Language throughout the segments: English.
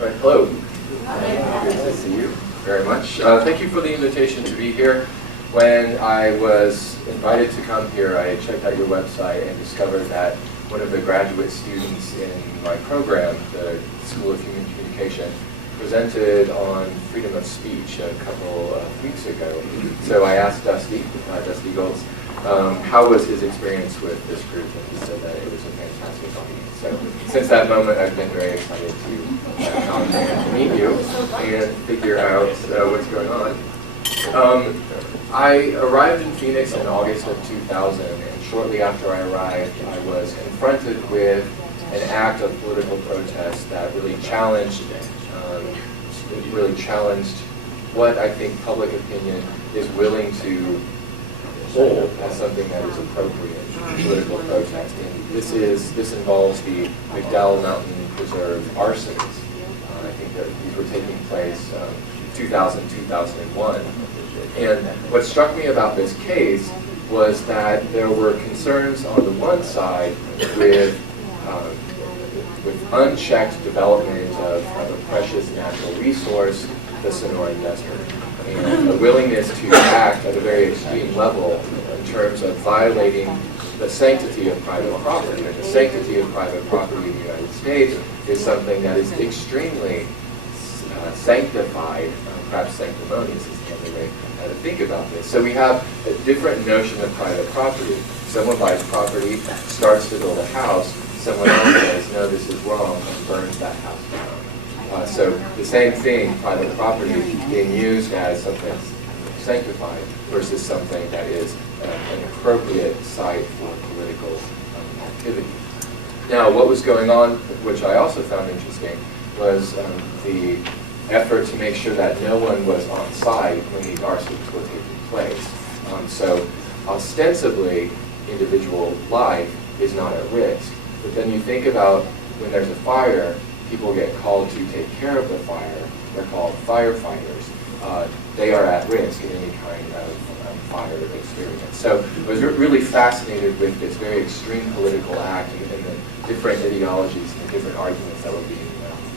All right, hello. Good to see you very much. Thank you for the invitation to be here. When I was invited to come here, I checked out your website and discovered that one of the graduate students in my program, the School of Human Communication, presented on freedom of speech a couple of weeks ago. So I asked Dusty Goltz, how was his experience with this group, and he said that it was a fantastic audience. So since that moment, I've been very excited to come and to meet you and figure out what's going on. I arrived in Phoenix in August of 2000, and shortly after I arrived, I was confronted with an act of political protest that really challenged what I think public opinion is willing to hold as something that is appropriate political protest. And this involves the McDowell Mountain Preserve arsons. I think that these were taking place 2000-2001. And what struck me about this case was that there were concerns on the one side with unchecked development of a precious natural resource, the Sonoran Desert, and a willingness to act at a very extreme level in terms of violating the sanctity of private property. And the sanctity of private property in the United States is something that is extremely sanctified, perhaps sanctimonious is the other way to think about this. So we have a different notion of private property. Someone buys property, starts to build a house, someone else says, no, this is wrong, and burns that house down. So the same thing, private property being used as something sanctified versus something that is an appropriate site for political activity. Now, what was going on, which I also found interesting, was the effort to make sure that no one was on site when these arsons were taking place. So ostensibly, individual life is not at risk. But then you think about when there's a fire, people get called to take care of the fire. They're called firefighters. They are at risk in any kind of fire experience. So I was really fascinated with this very extreme political act and the different ideologies and different arguments that were being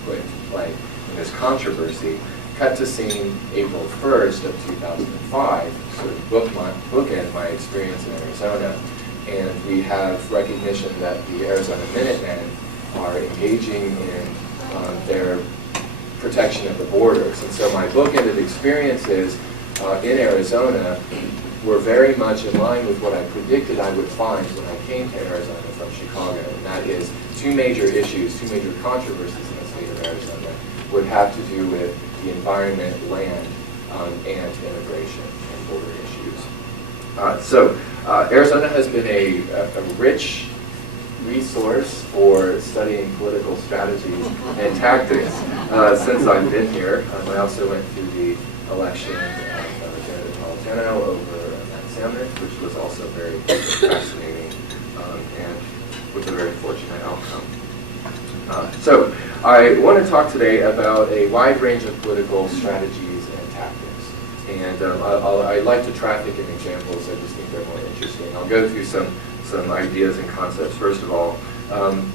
put into play in this controversy. Cut to scene April 1st of 2005, sort of bookend my experience in Arizona. And we have recognition that the Arizona Minutemen are engaging in their protection of the borders. And so my bookended experiences in Arizona were very much in line with what I predicted I would find when I came to Arizona from Chicago. And that is two major issues, two major controversies in the state of Arizona would have to do with the environment, land, and immigration and border issues. So Arizona has been a rich resource for studying political strategies and tactics since I've been here. I also went through the election of Janet Napolitano over Matt Salmon, which was also very fascinating and with a very fortunate outcome. So I want to talk today about a wide range of political strategies and tactics. And I like to traffic in examples. I just think they're more interesting. I'll go through some ideas and concepts first of all.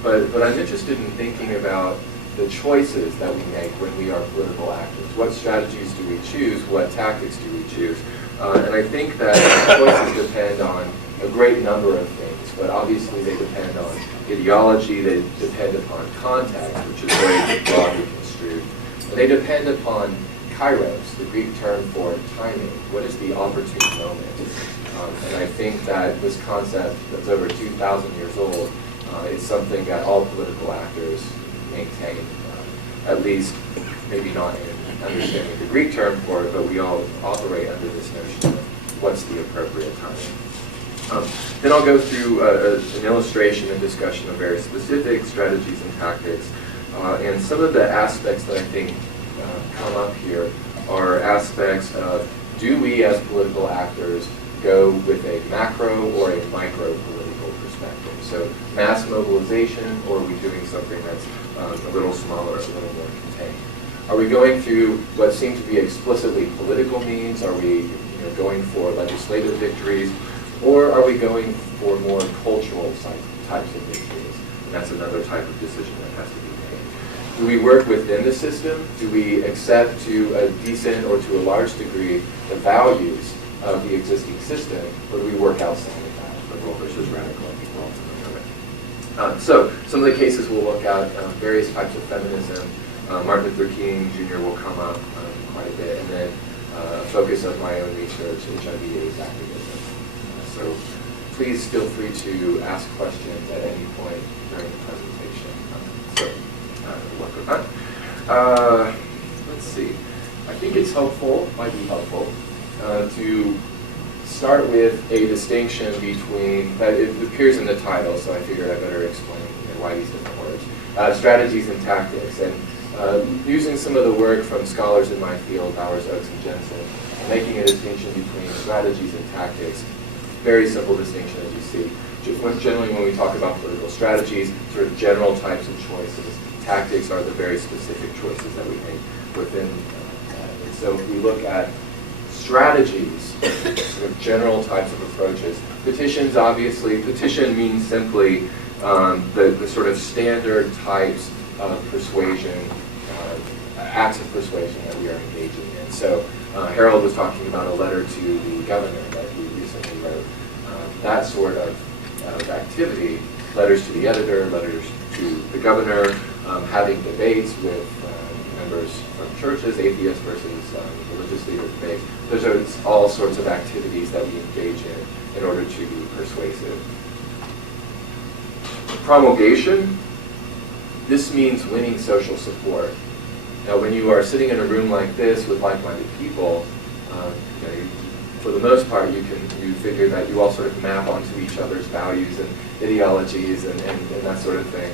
But I'm interested in thinking about the choices that we make when we are political actors. What strategies do we choose? What tactics do we choose? And I think that choices depend on a great number of things, but obviously they depend on ideology, they depend upon context, which is very broadly construed, and they depend upon kairos, the Greek term for timing. What is the opportune moment? And I think that this concept that's over 2,000 years old is something that all political actors maintain, at least maybe not in understanding the Greek term for it, but we all operate under this notion of what's the appropriate timing. Then I'll go through an illustration and discussion of very specific strategies and tactics. And some of the aspects that I think come up here are aspects of, do we as political actors go with a macro or a micro political perspective? So mass mobilization, or are we doing something that's a little smaller, a little more contained? Are we going through what seem to be explicitly political means? Are we going for legislative victories? Or are we going for more cultural types of victories? And that's another type of decision that has to be made. Do we work within the system? Do we accept to a decent or to a large degree the values of the existing system, or do we work outside of that, liberal versus radical? I think we're all familiar with. So some of the cases we'll look at, various types of feminism. Martin Luther King Jr. will come up quite a bit, and then a focus of my own research, HIV/AIDS activism. So please feel free to ask questions at any point during the presentation. Good luck with that. Let's see. I think it's helpful, might be helpful, to start with a distinction between, it appears in the title, so I figured I better explain why these different words. Strategies and tactics. And using some of the work from scholars in my field, Brouwer, Oakes, and Jensen, making a distinction between strategies and tactics. Very simple distinction, as you see. Generally, when we talk about political strategies, sort of general types of choices. Tactics are the very specific choices that we make within that. And so if we look at strategies, sort of general types of approaches, petitions, obviously, petition means simply the sort of standard types of persuasion, acts of persuasion that we are engaging in. So Harold was talking about a letter to the governor that he recently wrote. That sort of activity, letters to the editor, letters to the governor, having debates with members from churches, atheists versus religious leader debates. Those are all sorts of activities that we engage in order to be persuasive. Promulgation, this means winning social support. Now, when you are sitting in a room like this with like-minded people, for the most part, you figure that you all sort of map onto each other's values and ideologies and that sort of thing,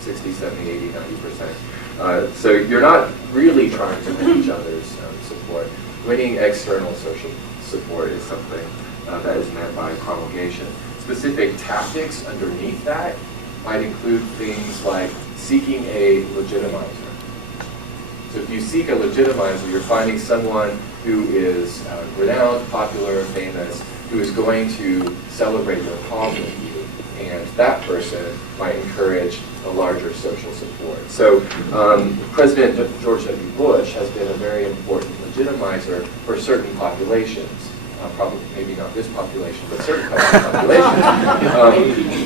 60, 70, 80, 90%. So you're not really trying to win each other's support. Winning external social support is something that is meant by promulgation. Specific tactics underneath that might include things like seeking a legitimizer. So if you seek a legitimizer, you're finding someone who is renowned, popular, famous, who is going to celebrate your cause with you. And that person might encourage a larger social support. So President George W. Bush has been a very important legitimizer for certain populations. Probably, maybe not this population, but certain types of populations.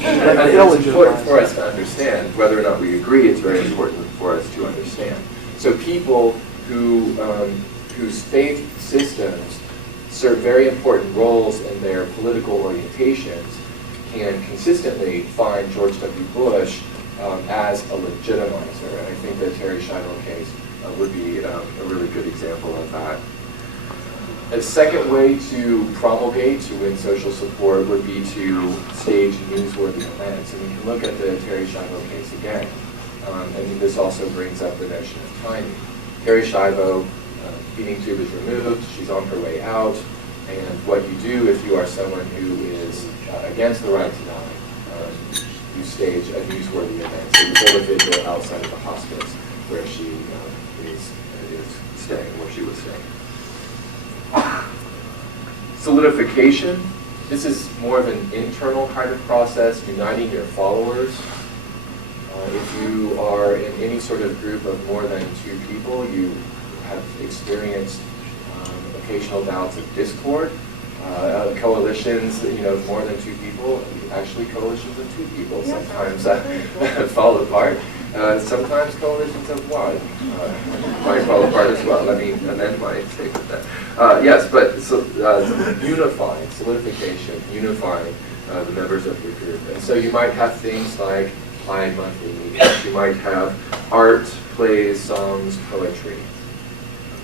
And it's important for us to understand, whether or not we agree, it's very important for us to understand. So people whose faith systems serve very important roles in their political orientations can consistently find George W. Bush as a legitimizer. And I think the Terry Schiavo case would be a really good example of that. A second way to promulgate, to win social support, would be to stage newsworthy events. And we can look at the Terry Schiavo case again. And this also brings up the notion of timing. Terry Schiavo, feeding tube is removed, she's on her way out, and what you do if you are someone who is against the right to die, you stage a newsworthy event. So you pull a vigil outside of the hospice where she is staying, where she was staying. Solidification. This is more of an internal kind of process, uniting your followers. If you are in any sort of group of more than 2 people, you have experienced occasional bouts of discord. Coalitions, more than 2 people, actually coalitions of 2 people sometimes fall apart. Sometimes coalitions of 1 might fall apart as well. Let me amend my statement there. Yes, but so, unifying, solidification, unifying the members of your group. And so you might have things like bi-monthly meetings. You might have art, plays, songs, poetry.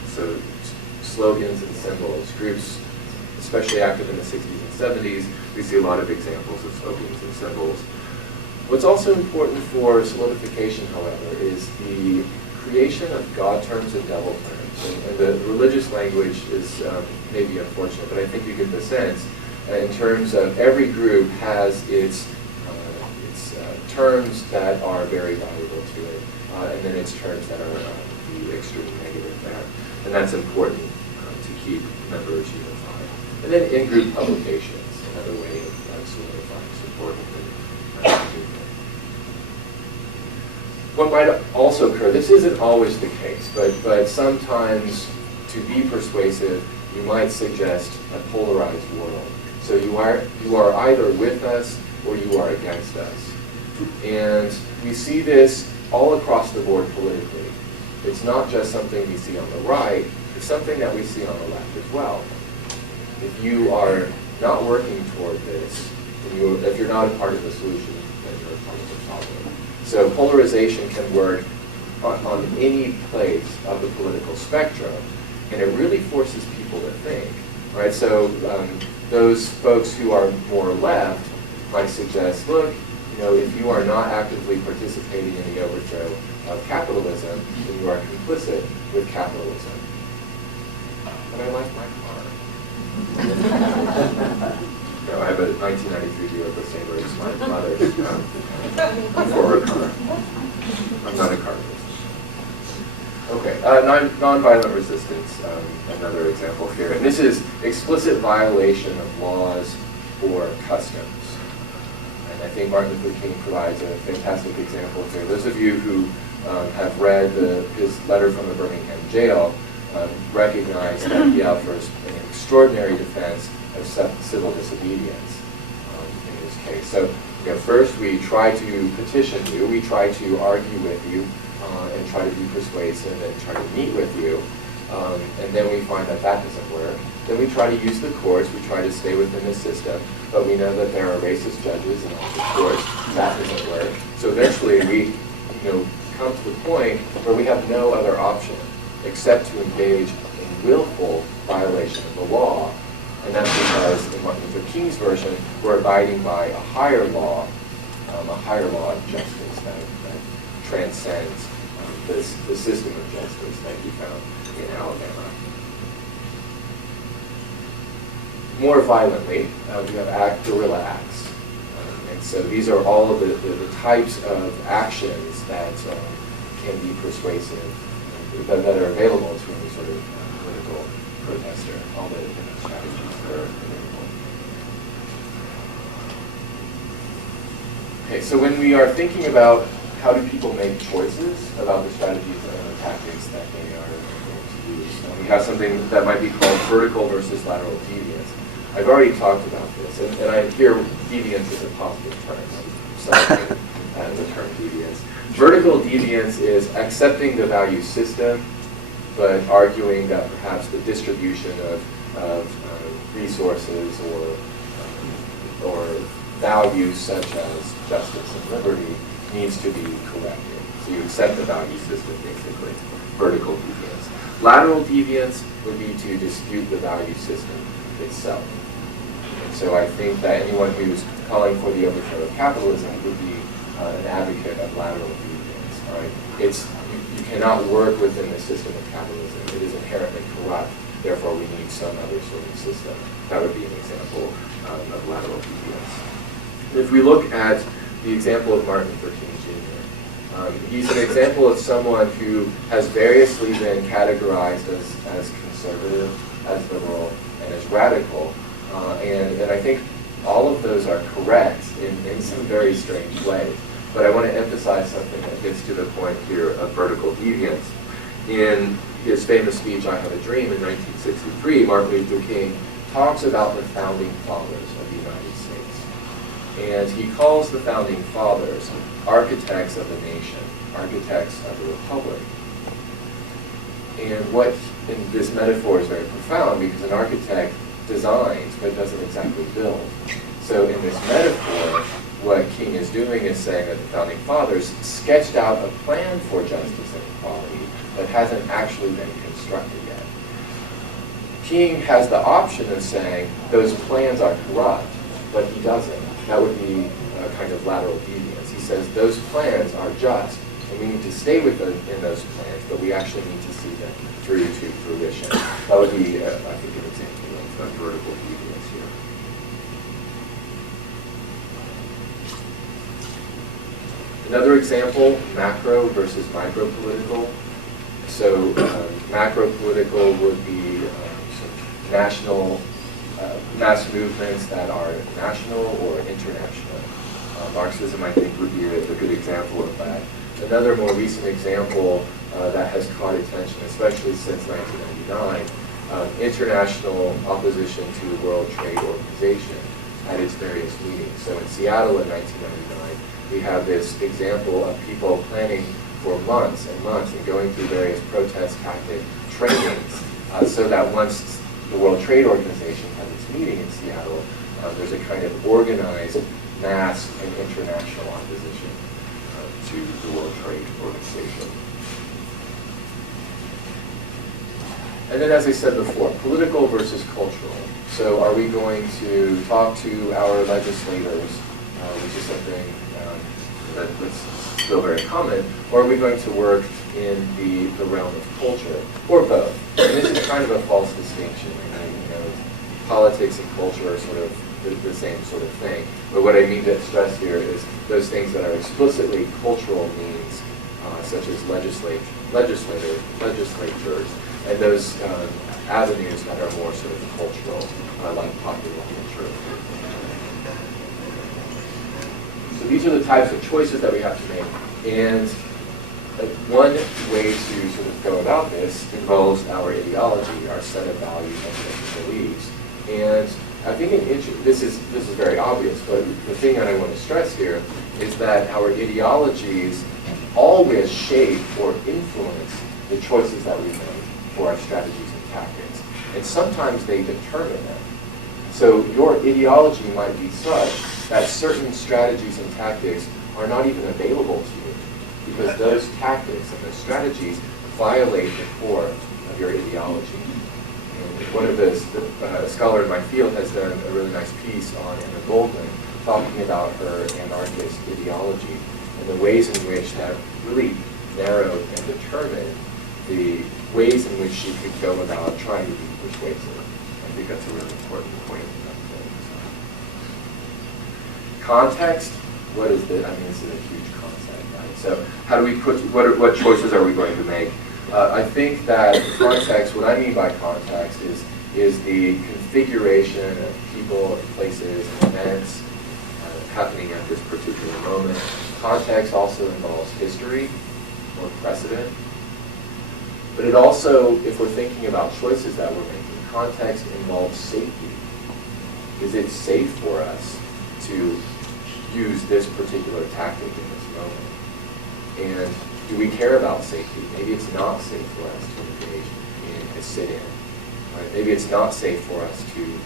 So slogans and symbols. Groups, especially active in the 60s and 70s, we see a lot of examples of slogans and symbols. What's also important for solidification, however, is the creation of God terms and devil terms. And the religious language is maybe unfortunate, but I think you get the sense in terms of every group has its terms that are very valuable to it, and then its terms that are the extreme negative there. And that's important to keep members unified. And then in-group publications, another way of solidifying support within the movement. what might also occur, this isn't always the case, but sometimes to be persuasive, you might suggest a polarized world. So you are either with us or you are against us. And we see this all across the board politically. It's not just something we see on the right, it's something that we see on the left as well. If you are not working toward this, if you're not a part of the solution, then you're a part of the problem. So polarization can work on any place of the political spectrum, and it really forces people to think, right? So those folks who are more left might suggest, look, if you are not actively participating in the overthrow of capitalism, then you are complicit with capitalism. But I like my car. No, I have a 1993 Buick LeSabre. It's my mother's former car. I'm not a car person. Okay, nonviolent resistance, another example here. And this is explicit violation of laws or customs. And I think Martin Luther King provides a fantastic example here. Those of you who have read his letter from the Birmingham jail recognize that he offers an extraordinary defense of civil disobedience in this case. So, first we try to petition you, we try to argue with you, and try to be persuasive and try to meet with you, and then we find that that doesn't work. Then we try to use the courts, we try to stay within the system, but we know that there are racist judges in all the courts. That doesn't work. So eventually we come to the point where we have no other option except to engage in willful violation of the law. And that's because in Martin Luther King's version, we're abiding by a higher law of justice that transcends the system of justice that he found in Alabama. More violently, we have guerrilla acts. And so these are all of the types of actions that can be persuasive, that are available to any sort of political protester, all the different strategies that are available. Okay, so when we are thinking about how do people make choices about the strategies and the tactics that they are going to use, we have something that might be called vertical versus lateral deviance. I've already talked about this, and I hear deviance is a positive term. I'm the term deviance. Vertical deviance is accepting the value system, but arguing that perhaps the distribution of resources or values such as justice and liberty needs to be corrected. So you accept the value system, basically. Vertical deviance. Lateral deviance would be to dispute the value system itself. And so I think that anyone who's calling for the overthrow of capitalism would be an advocate of lateral deviance. Right? You cannot work within the system of capitalism. It is inherently corrupt. Therefore, we need some other sort of system. That would be an example of lateral deviance. If we look at the example of Martin Luther King Jr., he's an example of someone who has variously been categorized as conservative, as liberal, and as radical. And I think all of those are correct in some very strange ways. But I want to emphasize something that gets to the point here of vertical deviance. In his famous speech, I Have a Dream, in 1963, Martin Luther King talks about the founding fathers of the United States. And he calls the founding fathers architects of the nation, architects of the republic. And this metaphor is very profound because an architect designs but doesn't exactly build. So in this metaphor, what King is doing is saying that the founding fathers sketched out a plan for justice and equality that hasn't actually been constructed yet. King has the option of saying those plans are corrupt, but he doesn't. That would be a kind of lateral deviance. He says those plans are just, and we need to stay in those plans, but we actually need to see them through to fruition. That would be, I think, an example of vertical deviance here. Another example, macro versus micro-political. So macro-political would be sort of national, mass movements that are national or international. Marxism, I think, would be a good example of that. Another more recent example that has caught attention, especially since 1999, international opposition to the World Trade Organization at its various meetings. So in Seattle in 1999, we have this example of people planning for months and months and going through various protest tactic trainings so that once the World Trade Organization has its meeting in Seattle, there's a kind of organized mass and international opposition to the World Trade Organization. And then, as I said before, political versus cultural. So are we going to talk to our legislators, which is something that's still very common, or are we going to work in the realm of culture, or both? And this is kind of a false distinction. Politics and culture are sort of the same sort of thing. But what I mean to stress here is those things that are explicitly cultural means, such as legislators, and those avenues that are more sort of cultural, like popular culture. So these are the types of choices that we have to make. And one way to sort of go about this involves our ideology, our set of values and beliefs. And I think this is very obvious, but the thing that I want to stress here is that our ideologies always shape or influence the choices that we make for our strategies and tactics. And sometimes they determine them. So your ideology might be such that certain strategies and tactics are not even available to you because those tactics and those strategies violate the core of your ideology. One of the scholar in my field has done a really nice piece on Emma Goldman, talking about her anarchist ideology and the ways in which that really narrowed and determined the ways in which she could go about trying to be persuasive. I think that's a really important point. Context, what is this? I mean, this is a huge concept, right? So how do we put, what choices are we going to make? I think that context, what I mean by context is the configuration of people, places, and events happening at this particular moment. Context also involves history or precedent. But it also, if we're thinking about choices that we're making, context involves safety. Is it safe for us to use this particular tactic in this moment? And do we care about safety? Maybe it's not safe for us to engage in a sit-in. Right? Maybe it's not safe for us to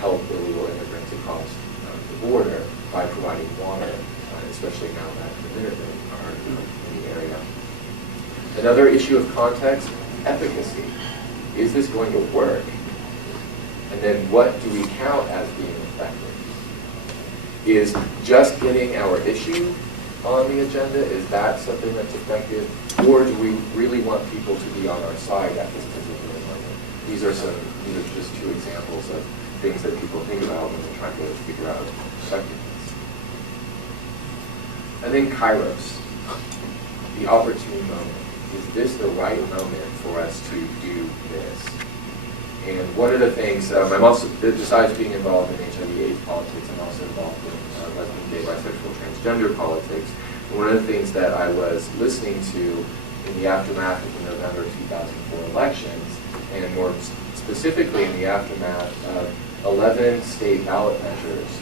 help illegal immigrants across the border by providing water, especially now that the Minutemen are in the area. Another issue of context, efficacy. Is this going to work? And then what do we count as being effective? Is just getting our issue on the agenda, is that something that's effective? Or do we really want people to be on our side at this particular moment? These are just two examples of things that people think about when they're trying to figure out effectiveness. And then kairos, the opportune moment. Is this the right moment for us to do this? And one of the things, I'm also, besides being involved in HIV/AIDS politics, I'm also involved in lesbian, gay, bisexual, transgender politics. And one of the things that I was listening to in the aftermath of the November 2004 elections, and more specifically in the aftermath of 11 state ballot measures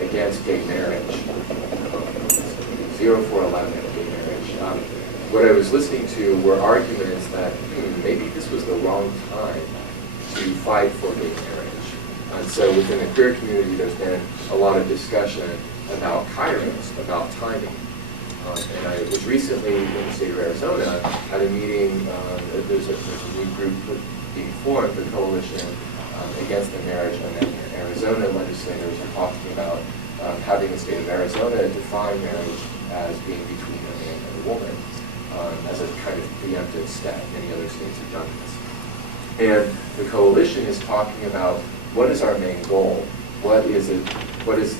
against gay marriage, 0411 gay marriage. What I was listening to were arguments that maybe this was the wrong time to fight for gay marriage. And so within the queer community, there's been a lot of discussion about kairos, about timing. And I was recently in the state of Arizona at a meeting. There's a new group being formed, the Coalition Against the Marriage Amendment. Arizona legislators are talking about having the state of Arizona define marriage as being between a man and a woman. As a kind of preemptive step. Many other states have done this. And the coalition is talking about what is our main goal? What is it? What is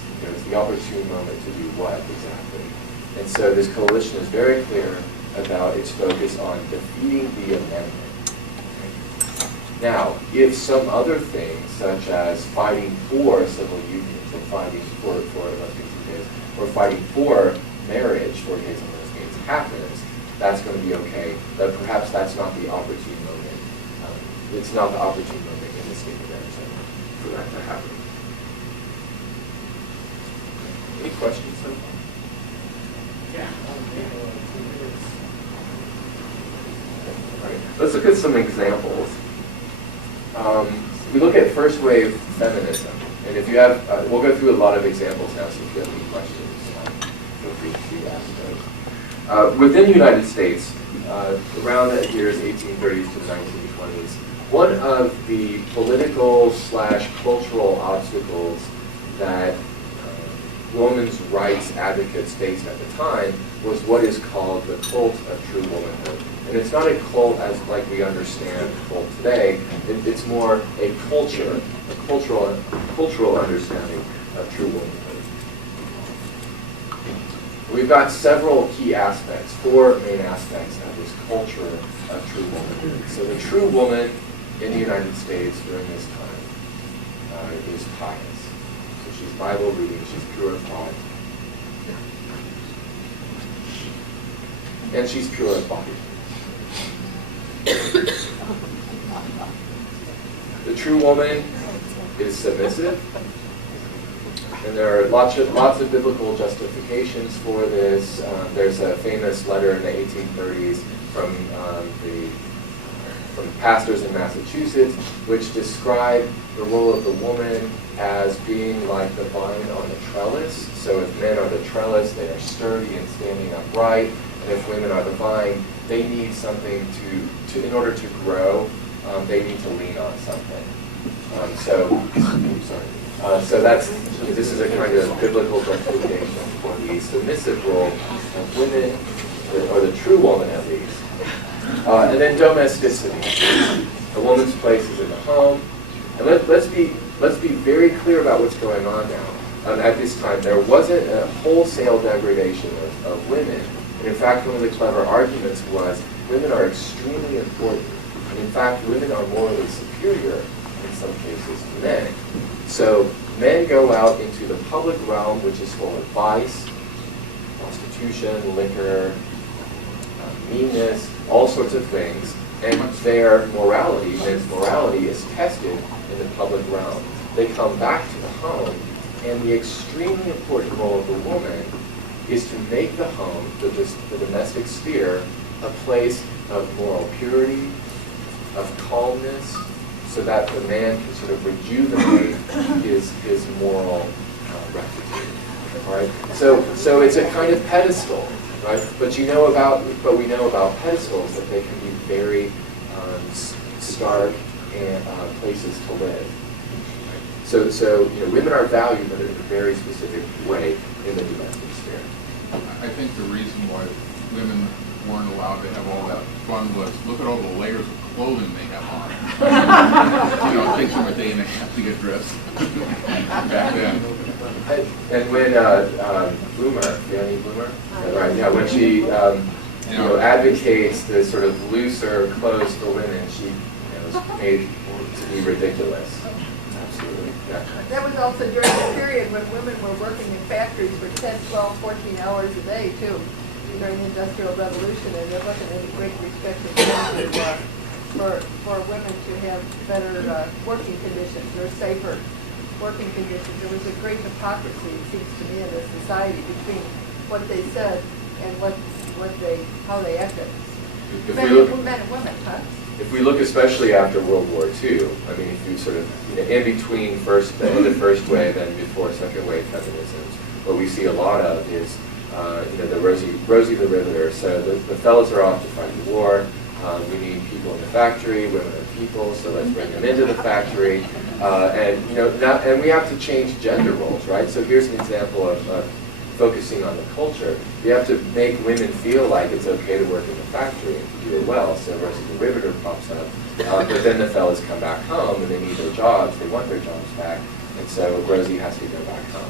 the opportune moment to do what exactly? And so this coalition is very clear about its focus on defeating the amendment. Now, if some other things, such as fighting for civil unions, or fighting for lesbians and gays, or fighting for marriage for gays and lesbians, happens, that's going to be okay, but perhaps that's not the opportune moment. It's not the opportune moment in the state of Arizona for that to happen. Any questions so far? Yeah. All right. Let's look at some examples. We look at first wave feminism, and if you have, we'll go through a lot of examples now, so if you have any questions, feel free to ask those. Within the United States, around the years 1830s to 1920s, one of the political / cultural obstacles that women's rights advocates faced at the time was what is called the cult of true womanhood. And it's not a cult as like we understand cult today. It's more a culture, a cultural understanding of true womanhood. We've got several key aspects, 4 main aspects of this culture of true womanhood. So the true woman in the United States during this time is pious. So she's Bible reading, she's pure of thought, and she's pure of body. The true woman is submissive, and there are lots of biblical justifications for this. There's a famous letter in the 1830s from pastors in Massachusetts, which describe the role of the woman as being like the vine on the trellis. So if men are the trellis, they are sturdy and standing upright, and if women are the vine, they need something to in order to grow, they need to lean on something. So that's, this is a kind of biblical justification for the submissive role of women, or the true woman at least. And then domesticity. A woman's place is in the home. And let's be very clear about what's going on now. At this time, there wasn't a wholesale degradation of women. And in fact, one of the clever arguments was women are extremely important. And in fact, women are morally superior in some cases to men. So men go out into the public realm, which is full of vice, prostitution, liquor, meanness, all sorts of things, and their morality, men's morality, is tested in the public realm. They come back to the home, and the extremely important role of the woman is to make the home, the domestic sphere, a place of moral purity, of calmness, so that the man can sort of rejuvenate his moral rectitude. All right. So it's a kind of pedestal, right? But we know about pedestals that they can be very stark and places to live. So women are valued in a very specific way in the domestic sphere. I think the reason why women weren't allowed to have all that fun was look at all the layers of clothing they have on. It takes them a day and a half to get dressed back then. And when Brouwer, Fanny Brouwer, right? Yeah, when she advocates the sort of looser clothes for women, she is made to be ridiculous. Absolutely. Yeah. That was also during the period when women were working in factories for 10, 12, 14 hours a day, too, during the Industrial Revolution, and there wasn't any great respect for women to have better working conditions or safer working conditions. There was a great hypocrisy, it seems to me, in the society between what they said and how they acted. Men and women, huh? If we look especially after World War II, I mean, if you sort of, in between the end of first wave and before second wave feminisms, what we see a lot of is, the Rosie the Riveter. So the fellas are off to fight the war. We need people in the factory. Women are people, so let's bring them into the factory. And we have to change gender roles, right? So here's an example of focusing on the culture. You have to make women feel like it's okay to work in the factory and to do it well. So Rosie the Riveter pops up, but then the fellas come back home and they need their jobs. They want their jobs back, and so Rosie has to go back home.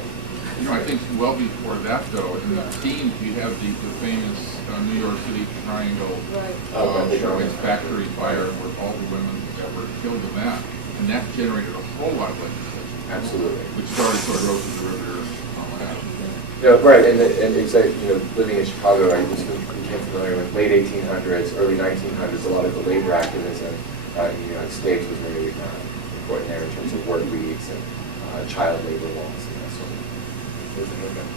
I think well before that, though, in the teens, you have the famous New York City Triangle showing factory fire where all the women that were killed in that, and that generated a whole lot of legislation. Absolutely. Which started sort of Rosie the Riveter and all that. Right, and exactly, living in Chicago, right, we late 1800s, early 1900s, a lot of the labor activism in the United States was very important there in terms of work weeks and child labor laws and that sort of thing.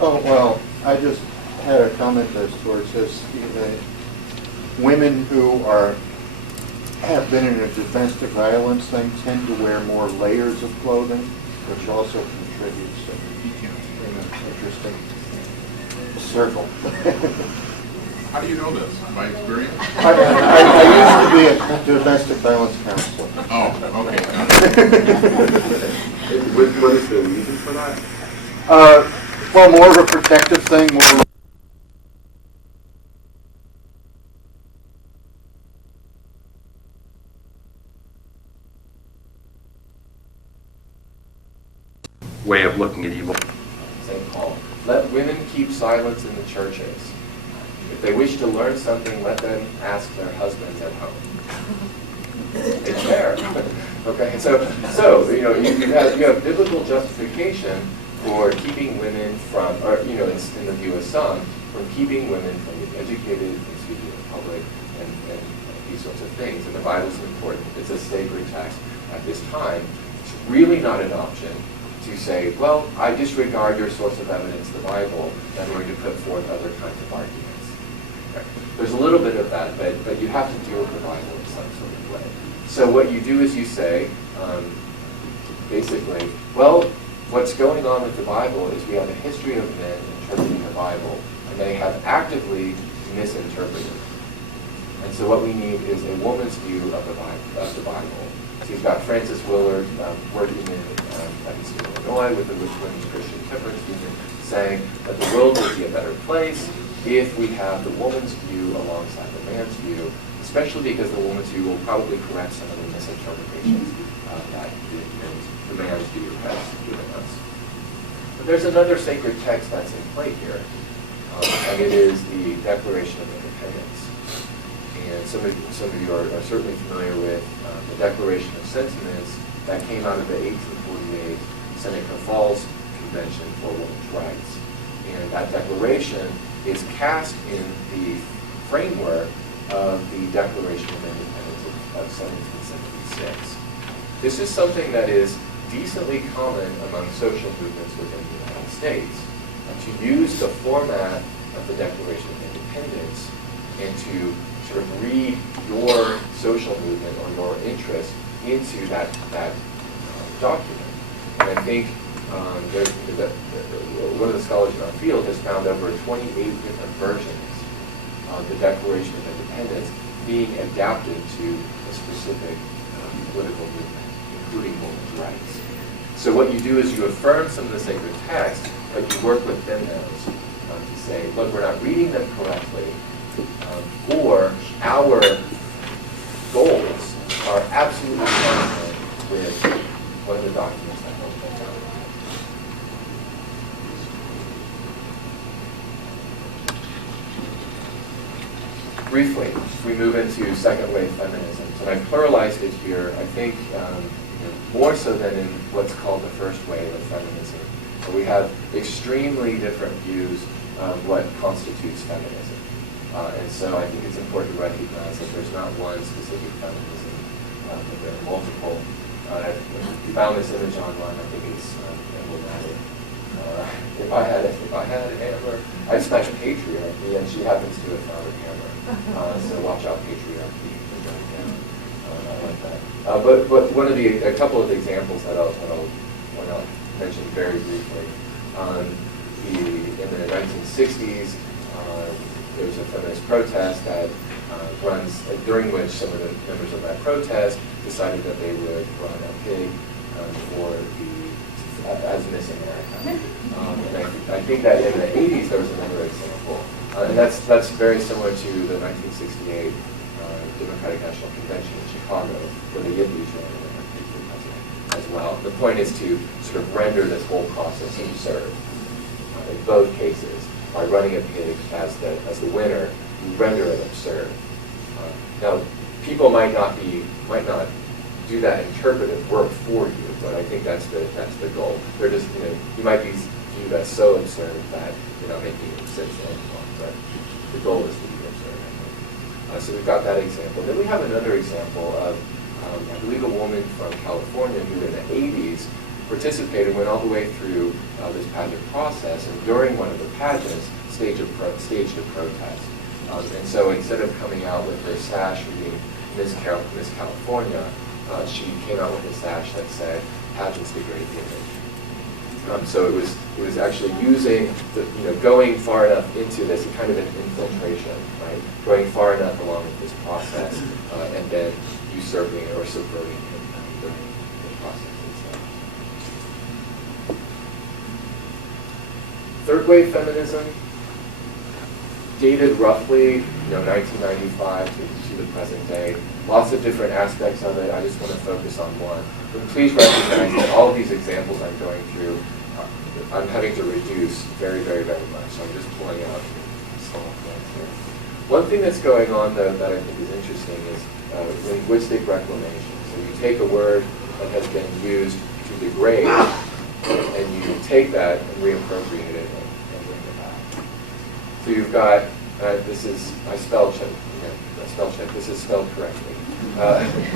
Oh, well, I just had a comment as towards this. Women who have been in a domestic violence thing tend to wear more layers of clothing, which also contributes to an interesting circle. How do you know this? By experience? I used to be a domestic violence counselor. Oh, okay. What is the reason for that? Well, more of a protective thing, more. Way of looking at evil. St. Paul. Let women keep silence in the churches. If they wish to learn something, let them ask their husbands at home. It's there. Okay, so you know you have biblical justification for keeping women from, or in the view of some, from keeping women from being educated, from speaking in public, and these sorts of things. And the Bible is important. It's a sacred text at this time. It's really not an option to say, well, I disregard your source of evidence, the Bible, and I'm going to put forth other kinds of arguments. Okay. There's a little bit of that, but you have to deal with the Bible in some sort of way. So what you do is you say, basically, well, what's going on with the Bible is we have a history of men interpreting the Bible, and they have actively misinterpreted. And so what we need is a woman's view of the Bible. So you've got Frances Willard working in Evanston, Illinois with the Women's Christian Temperance Union, saying that the world will be a better place if we have the woman's view alongside the man's view, especially because the woman's view will probably correct some of the misinterpretations that the man's view has given us. But there's another sacred text that's in play here, and it is the Declaration of Independence. And some of you are certainly familiar with the Declaration of Sentiments that came out of the 1848 Seneca Falls Convention for Women's Rights. And that declaration is cast in the framework of the Declaration of Independence of 1776. This is something that is decently common among social movements within the United States, to use the format of the Declaration of Independence and to sort of read your social movement or your interest into that document. And I think one of the scholars in our field has found over 28 different versions of the Declaration of Independence being adapted to a specific political movement, including women's rights. So what you do is you affirm some of the sacred texts, but you work within those to say, look, we're not reading them correctly, or our goals are absolutely consistent with one of the documents that was put down. Briefly, we move into second wave feminism. And I've pluralized it here, I think, more so than in what's called the first wave of feminism. So we have extremely different views of what constitutes feminism. And so I think it's important to recognize that there's not one specific feminism, but there are multiple. You found this image online. I think it's emblematic. If I had a hammer, I'd smash patriarchy, and she happens to have found a hammer. So watch out, patriarchy. I like that. But one of a couple of examples that I'll mention very briefly. In the 1960s, there was a feminist protest that runs, during which some of the members of that protest decided that they would run a pig as Miss America. And I think that in the 80s there was another example, and that's very similar to the 1968 Democratic National Convention in Chicago, where the Yippies ran a pig for president as well. The point is to sort of render this whole process absurd. In both cases, by running a pig as the winner, you render it absurd. Now, people might not do that interpretive work for you, but I think that's the goal. They're just you might be viewed as so absurd that you're not making sense anymore. But the goal is to So we've got that example. Then we have another example of, I believe, a woman from California who in the 80s participated, went all the way through this pageant process, and during one of the pageants, staged a protest. And so instead of coming out with her sash reading Miss California, she came out with a sash that said, "Pageants degrade the image." So it was actually using, going far enough into this, kind of an infiltration, right? Going far enough along with this process, and then usurping or subverting the process itself. Third wave feminism, dated roughly 1995 to the present day. Lots of different aspects of it. I just want to focus on one. And please recognize that all of these examples I'm going through, I'm having to reduce very, very, very much. So I'm just pulling out small points here. One thing that's going on, though, that I think is interesting is linguistic reclamation. So you take a word that has been used to degrade, and you take that and reappropriate it and bring it back. So you've got, this is, I spell check, this is spelled correctly.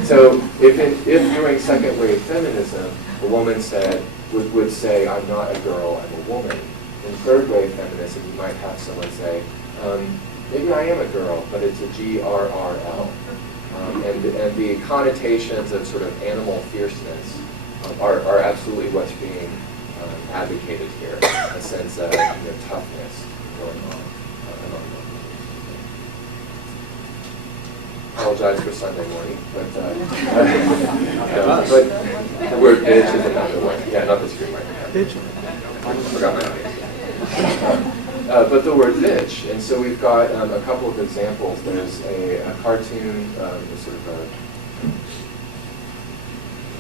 So if during second wave feminism, a woman would say, "I'm not a girl, I'm a woman." In third wave feminism, you might have someone say, "Maybe I am a girl, but it's a GRRL." And the connotations of sort of animal fierceness are absolutely what's being advocated here, a sense of toughness going on among them. Apologize for Sunday morning, but the word bitch is another one. Yeah, not the screen right now. Bitch. I forgot my audience. But the word bitch, and so we've got a couple of examples. There's a cartoon, sort of a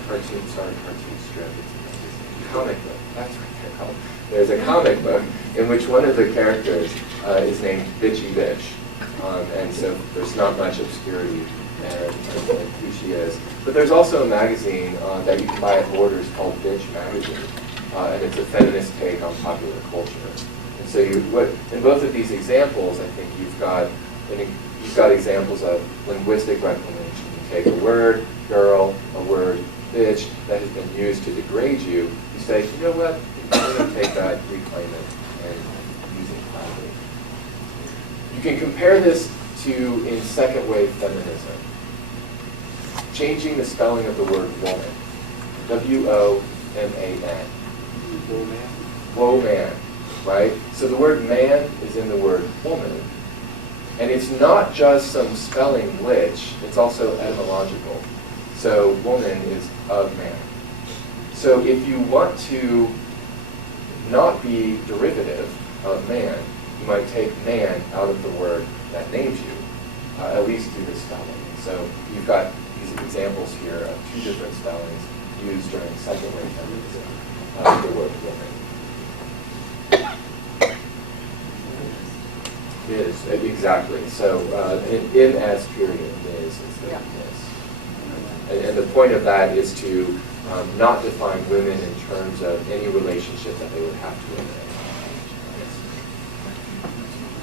cartoon strip. It's a comic book. That's what they're called. There's a comic book in which one of the characters is named Bitchy Bitch. And so there's not much obscurity and who she is. But there's also a magazine that you can buy at Borders called Bitch Magazine. And it's a feminist take on popular culture. And so in both of these examples, I think you've got examples of linguistic reclamation. You take a word, girl, a word, bitch, that has been used to degrade you. You say, you know what, I'm going to take that, reclaim it, and use it proudly. You can compare this to in second wave feminism. Changing the spelling of the word woman. W-O-M-A-N. Woman, right? So the word man is in the word woman. And it's not just some spelling glitch, it's also etymological. So woman is of man. So if you want to not be derivative of man, you might take man out of the word that names you, at least through the spelling. So you've got these examples here of two different spellings used during second wave feminism of the word woman. Is, exactly. So in as period is the is. And the point of that is to not define women in terms of any relationship that they would have to women.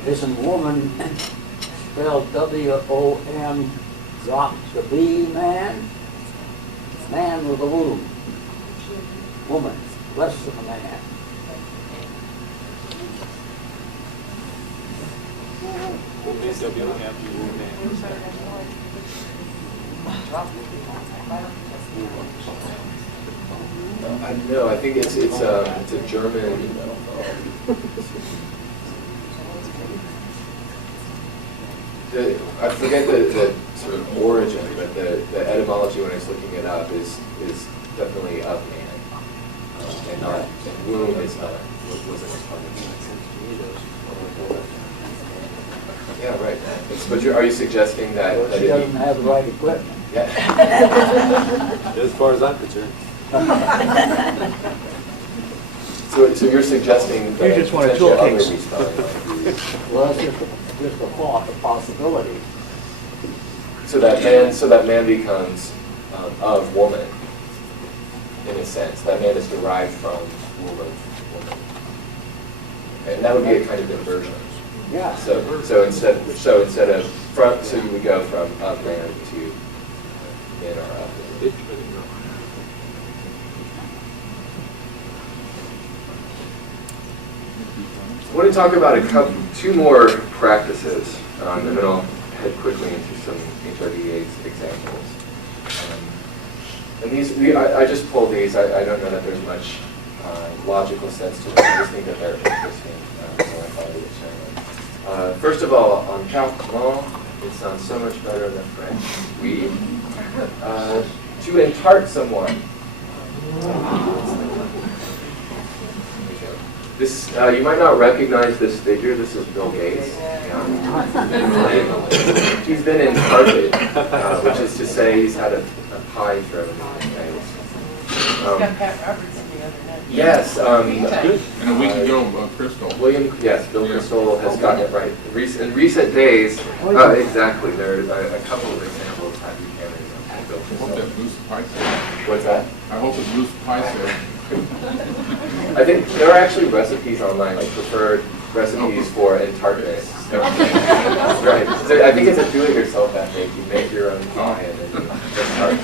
Isn't woman spelled W-O-M drop the B, man? Man with a womb. Woman, less than a man. No, I think it's a German. I forget the sort of origin, but the etymology when I was looking it up is definitely of man, and not and womb is not wasn't a part of that. Yeah, right. But are you suggesting that? Well, she doesn't have the right equipment. Yeah. As far as I'm concerned. So you're suggesting that You just want a potentially tool other case. respelling might be- Well, it's just a thought, a possibility. So that man becomes of woman, in a sense. That man is derived from woman. Okay, and that would be a kind of inversion. Yeah. So instead of front, so you would go from upland to in or upland. I want to talk about two more practices, and then I'll head quickly into some HIV/AIDS examples. And I just pulled these. I don't know that there's much logical sense to them. I just think that they're interesting, so I thought I would share them. First of all, on entartement, it sounds so much better than French. Oui. To entart someone. This, you might not recognize this figure. This is Bill Gates. Yeah. He's been entarted, which is to say he's had a pie thrown in his face. Got Pat Robertson the other night. Yes. And a week ago, Crystal. Bill Crystal has gotten it right. In recent days, exactly. There are a couple of examples that you can remember. Bill I hope Crystal. that's loose pie sale. What's that? I hope it's loose pie sale. I think there are actually recipes online, like preferred recipes for entartment. Right. So I think it's a do-it-yourself ethic. You make your own pie and then you entart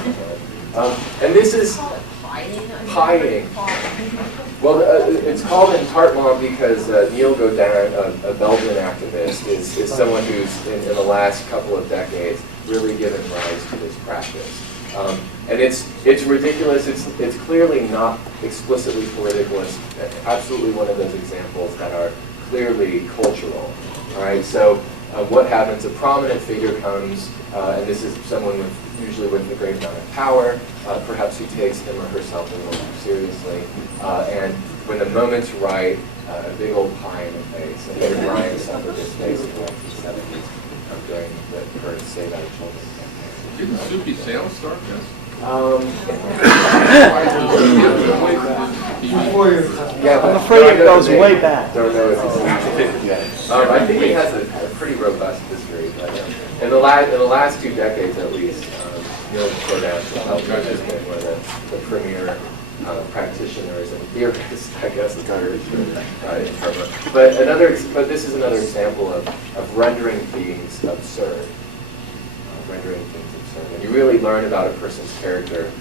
someone. And this is pieing. Well, it's called entartment because Neil Godin, a Belgian activist, is someone who's in the last couple of decades really given rise to this practice. And it's ridiculous. It's clearly not explicitly political. It's absolutely one of those examples that are clearly cultural. All right. So what happens? A prominent figure comes, and this is someone usually with a great amount of power, perhaps who takes him or herself a little more seriously. And when the moment's right, a big old pie in the face. And David Ryan suffered this face in the 1970s during the current Save Our Children campaign. Didn't Soupy Sales start this? Yeah, I'm afraid it goes way back. Don't know if it's I think it has a pretty robust history, but in the last 2 decades at least, Neil Godin has been one of the premier practitioners and theorists, I guess, of entartment. But this is another example of rendering things absurd. Rendering things absurd. And you really learn about a person's character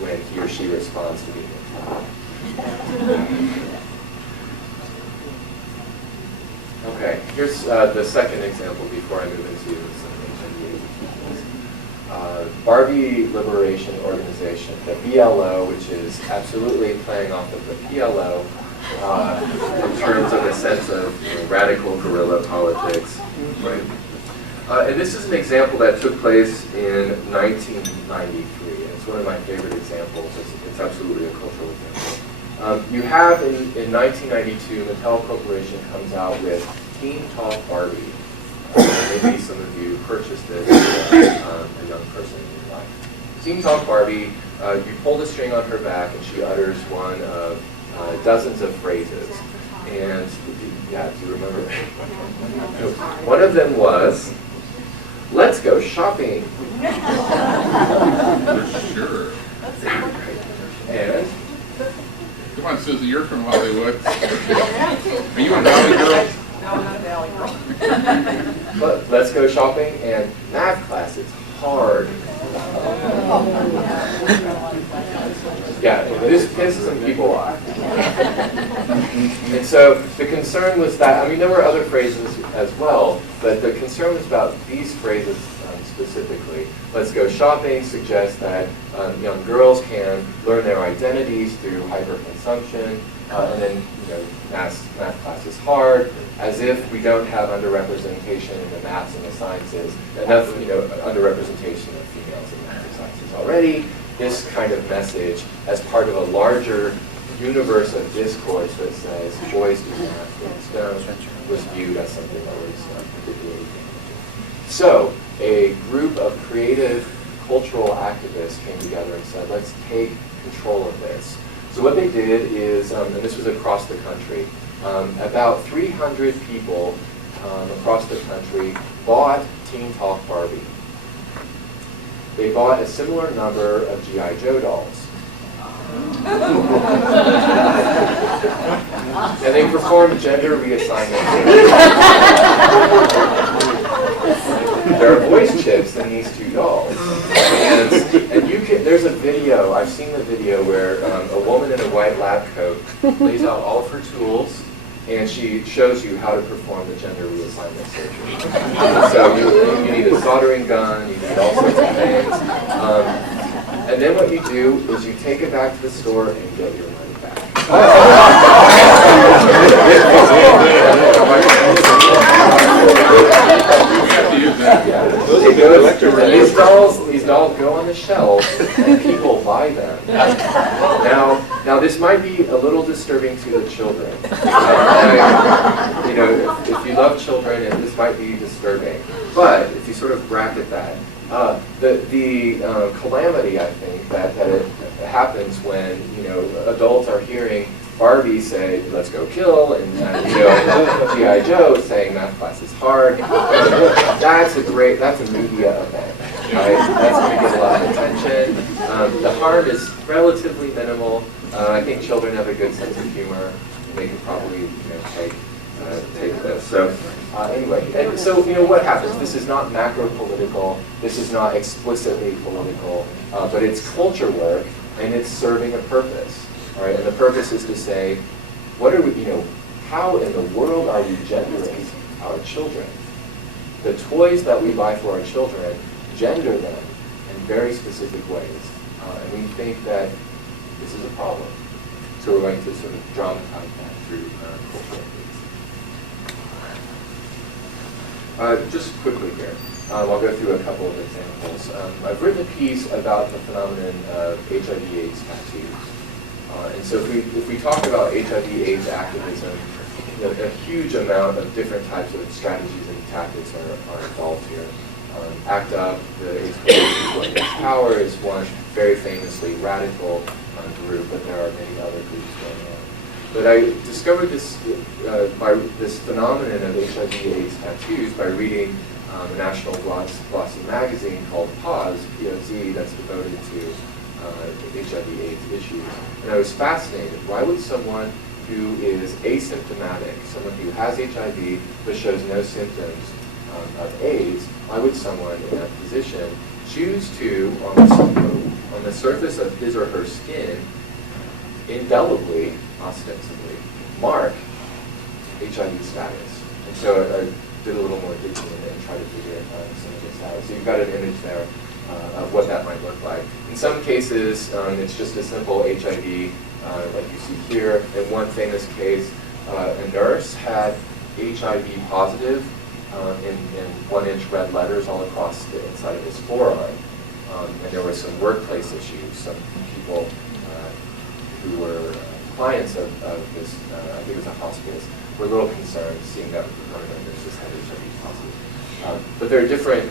when he or she responds to being entarted. Okay, here's the second example before I move into some HIV Barbie Liberation Organization, the BLO, which is absolutely playing off of the PLO in terms of a sense of radical guerrilla politics, right? And this is an example that took place in 1993. And it's one of my favorite examples. It's absolutely a cultural example. You have in 1992, Mattel Corporation comes out with Teen Talk Barbie. Maybe some of you purchased it as a young person in your life. Teen Talk Barbie, you pull the string on her back and she utters one of dozens of phrases. And yeah, do you remember? One of them was, "Let's go shopping." Sure. And Come on, Susie, you're from Hollywood. Are you a Valley girl? No, I'm not a Valley girl. let's go shopping, and math class is hard. Yeah, this pisses some people off. And so the concern was that, I mean, there were other phrases as well, but the concern was about these phrases specifically. Let's go shopping suggests that young girls can learn their identities through hyperconsumption, and then math class is hard, as if we don't have underrepresentation in the maths and the sciences, enough underrepresentation of females in math and sciences already. This kind of message as part of a larger universe of discourse that says boys do math, girls don't, was viewed as something that was particularly damaging. So a group of creative cultural activists came together and said, let's take control of this. So what they did is, and this was across the country, about 300 people across the country bought Teen Talk Barbie. They bought a similar number of G.I. Joe dolls. And they perform gender reassignment. There are voice chips in these two dolls. And you can, there's a video, I've seen the video where a woman in a white lab coat lays out all of her tools and she shows you how to perform the gender reassignment surgery. So you need a soldering gun, you need all sorts of things. And then what you do is you take it back to the store and get your money back. These dolls go on the shelves and people buy them. Now this might be a little disturbing to the children. You know, if you love children, this might be disturbing. But if you sort of bracket that, the calamity, I think, that it happens when, you know, adults are hearing Barbie say, let's go kill, and you know, G.I. Joe saying math class is hard. That's a media event, right? That's going to get a lot of attention. The harm is relatively minimal. I think children have a good sense of humor, and they can probably, you know, take this. So anyway, and so, you know, what happens? This is not macro-political. This is not explicitly political, but it's culture work, and it's serving a purpose. All right, and the purpose is to say, what are we, you know, how in the world are we gendering our children? The toys that we buy for our children gender them in very specific ways, and we think that this is a problem. So we're going to sort of dramatize that through cultural things. Just quickly here, I'll go through a couple of examples. I've written a piece about the phenomenon of HIV/AIDS tattoos. And so if we talk about HIV/AIDS activism, you know, a huge amount of different types of strategies and tactics are involved here. ACT UP, the AIDS People Against Power, is one very famously radical group, but there are many other groups going on. But I discovered this by this phenomenon of HIV/AIDS tattoos by reading a national glossy magazine called POZ, P-O-Z, that's devoted to HIV/AIDS issues. And I was fascinated. Why would someone who is asymptomatic, someone who has HIV but shows no symptoms of AIDS, why would someone in that position choose to, on the surface of his or her skin, indelibly, ostensibly, mark HIV status? And so I did a little more digging and tried to figure some of this out. So you've got an image there of what that might look like. In some cases, it's just a simple HIV, like you see here. In one famous case, a nurse had HIV positive in 1-inch red letters all across the inside of his forearm. And there were some workplace issues. Some people who were clients of this, I think it was a hospice, were a little concerned seeing that one of the nurses had HIV positive. But there are different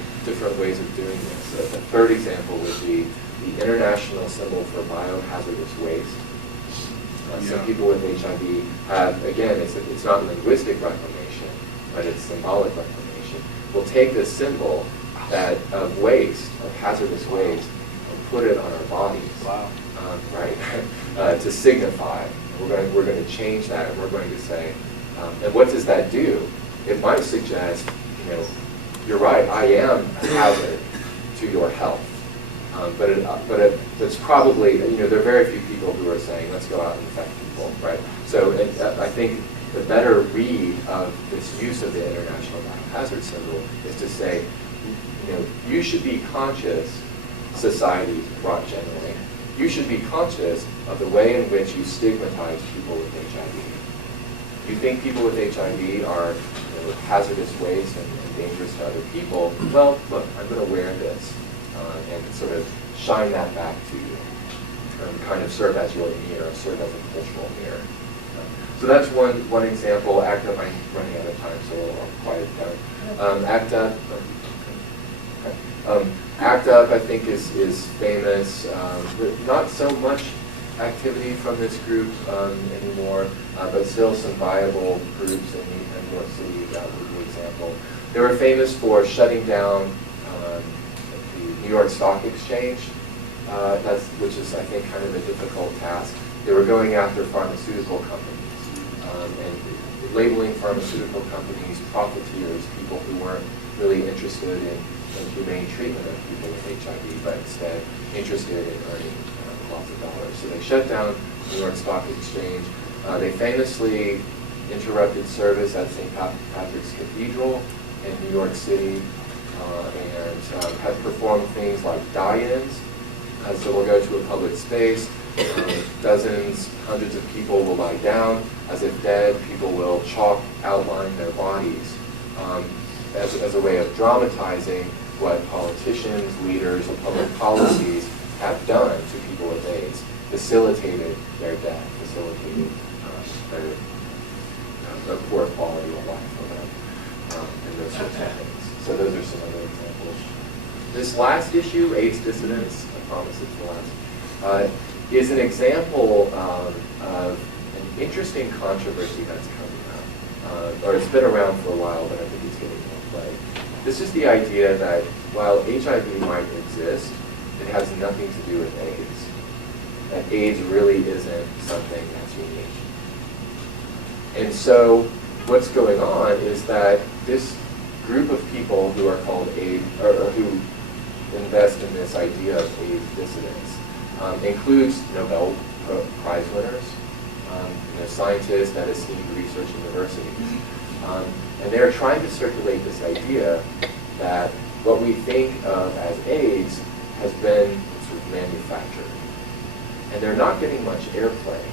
ways of doing this. The third example would be the international symbol for biohazardous waste. Some people with HIV have, again, it's not linguistic reclamation, but it's symbolic reclamation. We'll take this symbol of waste, of hazardous waste, and put it on our bodies. Wow. Right, to signify. We're going to change that, and we're going to say, and what does that do? It might suggest, you know, you're right, I am a hazard to your health. But it's probably, you know, there are very few people who are saying, let's go out and infect people, right? So I think the better read of this use of the international biohazard symbol is to say, you know, you should be conscious, society generally, you should be conscious of the way in which you stigmatize people with HIV. You think people with HIV are, you know, hazardous waste and dangerous to other people. Well, look, I'm going to wear this and sort of shine that back to you, kind of serve as your mirror, serve as a cultural mirror. So that's one example. ACT UP, I'm running out of time, so I'll quiet down. ACT UP. ACT UP, I think, is famous. Not so much activity from this group anymore, but still some viable groups in New York City, that would be an example. They were famous for shutting down the New York Stock Exchange which is, I think, kind of a difficult task. They were going after pharmaceutical companies and labeling pharmaceutical companies profiteers, people who weren't really interested in humane treatment of people with HIV, but instead interested in earning lots of dollars. So they shut down New York Stock Exchange. They famously interrupted service at St. Patrick's Cathedral in New York City and have performed things like die-ins. So we'll go to a public space, dozens, hundreds of people will lie down as if dead. People will chalk outline their bodies as a way of dramatizing what politicians, leaders, and public policies have done to people with AIDS, facilitated their death, facilitated their poor quality of life for them, and those sorts of things. So those are some other examples. This last issue, AIDS dissidents, I promise it's the last, is an example of an interesting controversy that's coming up. Or it's been around for a while, but I think it's getting more play. This is the idea that while HIV might exist, it has nothing to do with AIDS. That AIDS really isn't something that's unique. And so what's going on is that this group of people who are called AIDS, or who invest in this idea of AIDS dissidents, includes Nobel Prize winners, scientists at esteemed research universities. And they're trying to circulate this idea that what we think of as AIDS has been sort of manufactured. And they're not getting much airplay.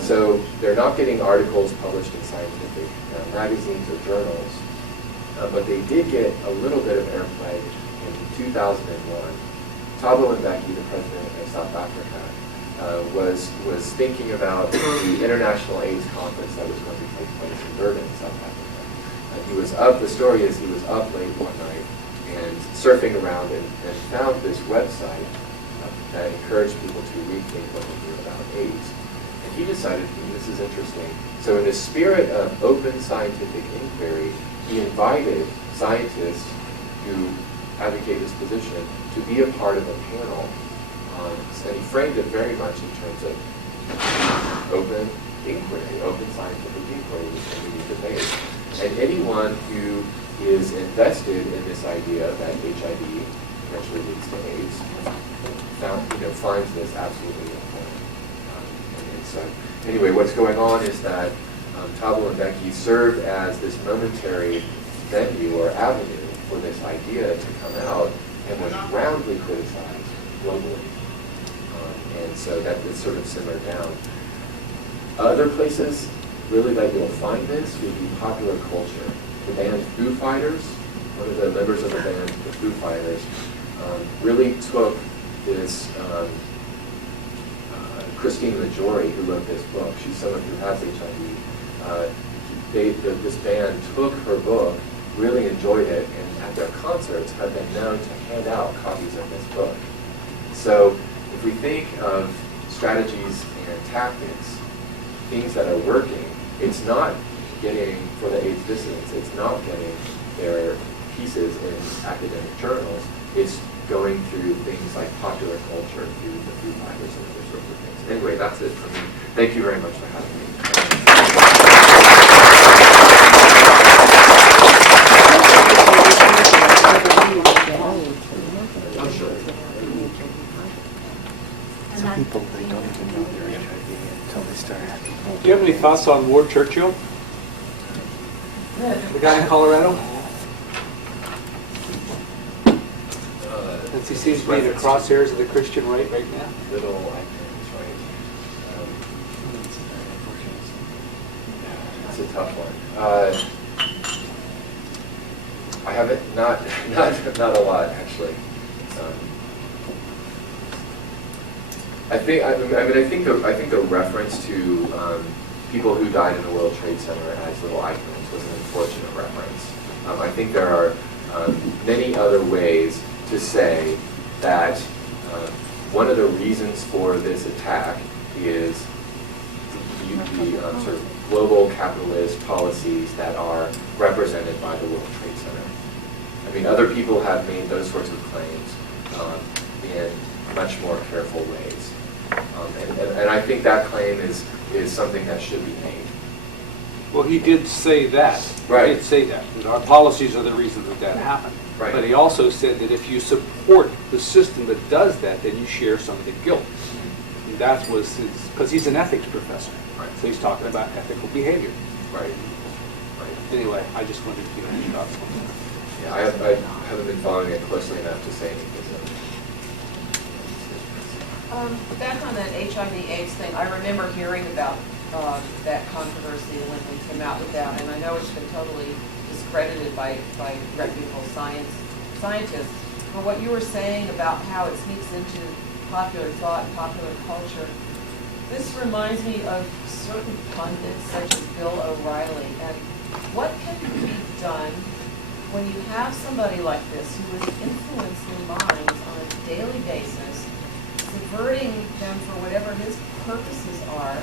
So they're not getting articles published in scientific magazines or journals, but they did get a little bit of airplay in 2001. Thabo Mbeki, the president of South Africa, was thinking about the International AIDS Conference that was going to take place in Durban, South Africa. He was up, the story is he was up late one night and surfing around and found this website that encouraged people to rethink what they knew about AIDS. And he decided, this is interesting. So in the spirit of open scientific inquiry, he invited scientists who advocate this position to be a part of a panel. And he framed it very much in terms of open inquiry, open scientific inquiry, which can be debate. And anyone who is invested in this idea that HIV eventually leads to AIDS finds this absolutely important. And so anyway, what's going on is that Thabo Mbeki served as this momentary venue or avenue for this idea to come out and was roundly criticized globally. And so that is sort of simmered down. Other places really that you'll find this would be popular culture. The band Foo Fighters, one of the members of the band, the Foo Fighters, really took this, Christine Majori, who wrote this book, she's someone who has HIV, this band took her book, really enjoyed it, and at their concerts have been known to hand out copies of this book. So if we think of strategies and tactics, things that are working, it's not getting, for the AIDS dissidents, it's not getting their pieces in academic journals, it's going through things like popular culture, through the Foo Fighters and other sorts of things. Anyway, that's it for me. Thank you very much for having me. I'm sure. Some people, they don't even know they're HIV until they start. Do you have any thoughts on Ward Churchill? The guy in Colorado? Since he seems to be the crosshairs of the Christian right now. Little icons, right? It's a tough one. I haven't, not a lot actually. I think the reference to people who died in the World Trade Center as little icons was an unfortunate reference. I think there are many other ways to say that one of the reasons for this attack is the sort of global capitalist policies that are represented by the World Trade Center. I mean, other people have made those sorts of claims, and much more careful ways. And I think that claim is something that should be made. Well, he did say that. Right. He did say that our policies are the reason that happened. Right. But he also said that if you support the system that does that, then you share some of the guilt. And that was his, because he's an ethics professor. Right. So he's talking about ethical behavior. Right. Right. Anyway, I just wanted to give you thoughts on that. Yeah, I haven't been following it closely enough to say anything. Back on that HIV/AIDS thing, I remember hearing about that controversy when we came out with that, and I know it's been totally discredited by reputable scientists. But what you were saying about how it sneaks into popular thought and popular culture, this reminds me of certain pundits such as Bill O'Reilly. And what can be done when you have somebody like this who is influencing minds on a daily basis, subverting them for whatever his purposes are,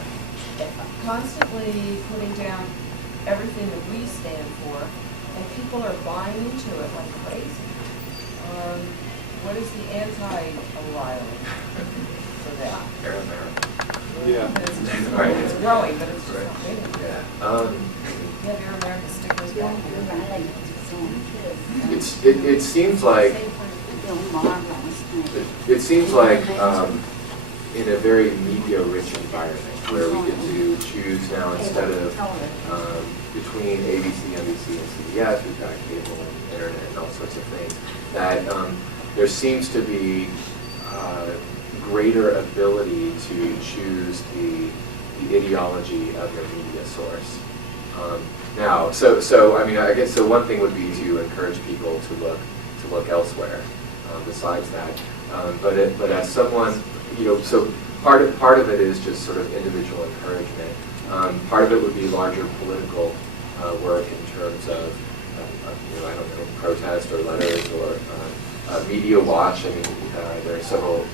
constantly putting down everything that we stand for, and people are buying into it like crazy? What is the anti-O'Reilly for that? Yeah. Right. It's growing, but it's just not big enough. Yeah. You have your American stickers back here. It seems like it seems like in a very media-rich environment where we get to choose now instead of between ABC, NBC, and CBS, we've got cable and internet and all sorts of things, that there seems to be greater ability to choose the ideology of your media source. Now, so I mean, I guess so. One thing would be to encourage people to look elsewhere. Besides that, but as someone, so part of it is just sort of individual encouragement. Part of it would be larger political work in terms of I don't know, protest or letters or media watch. I mean, there are several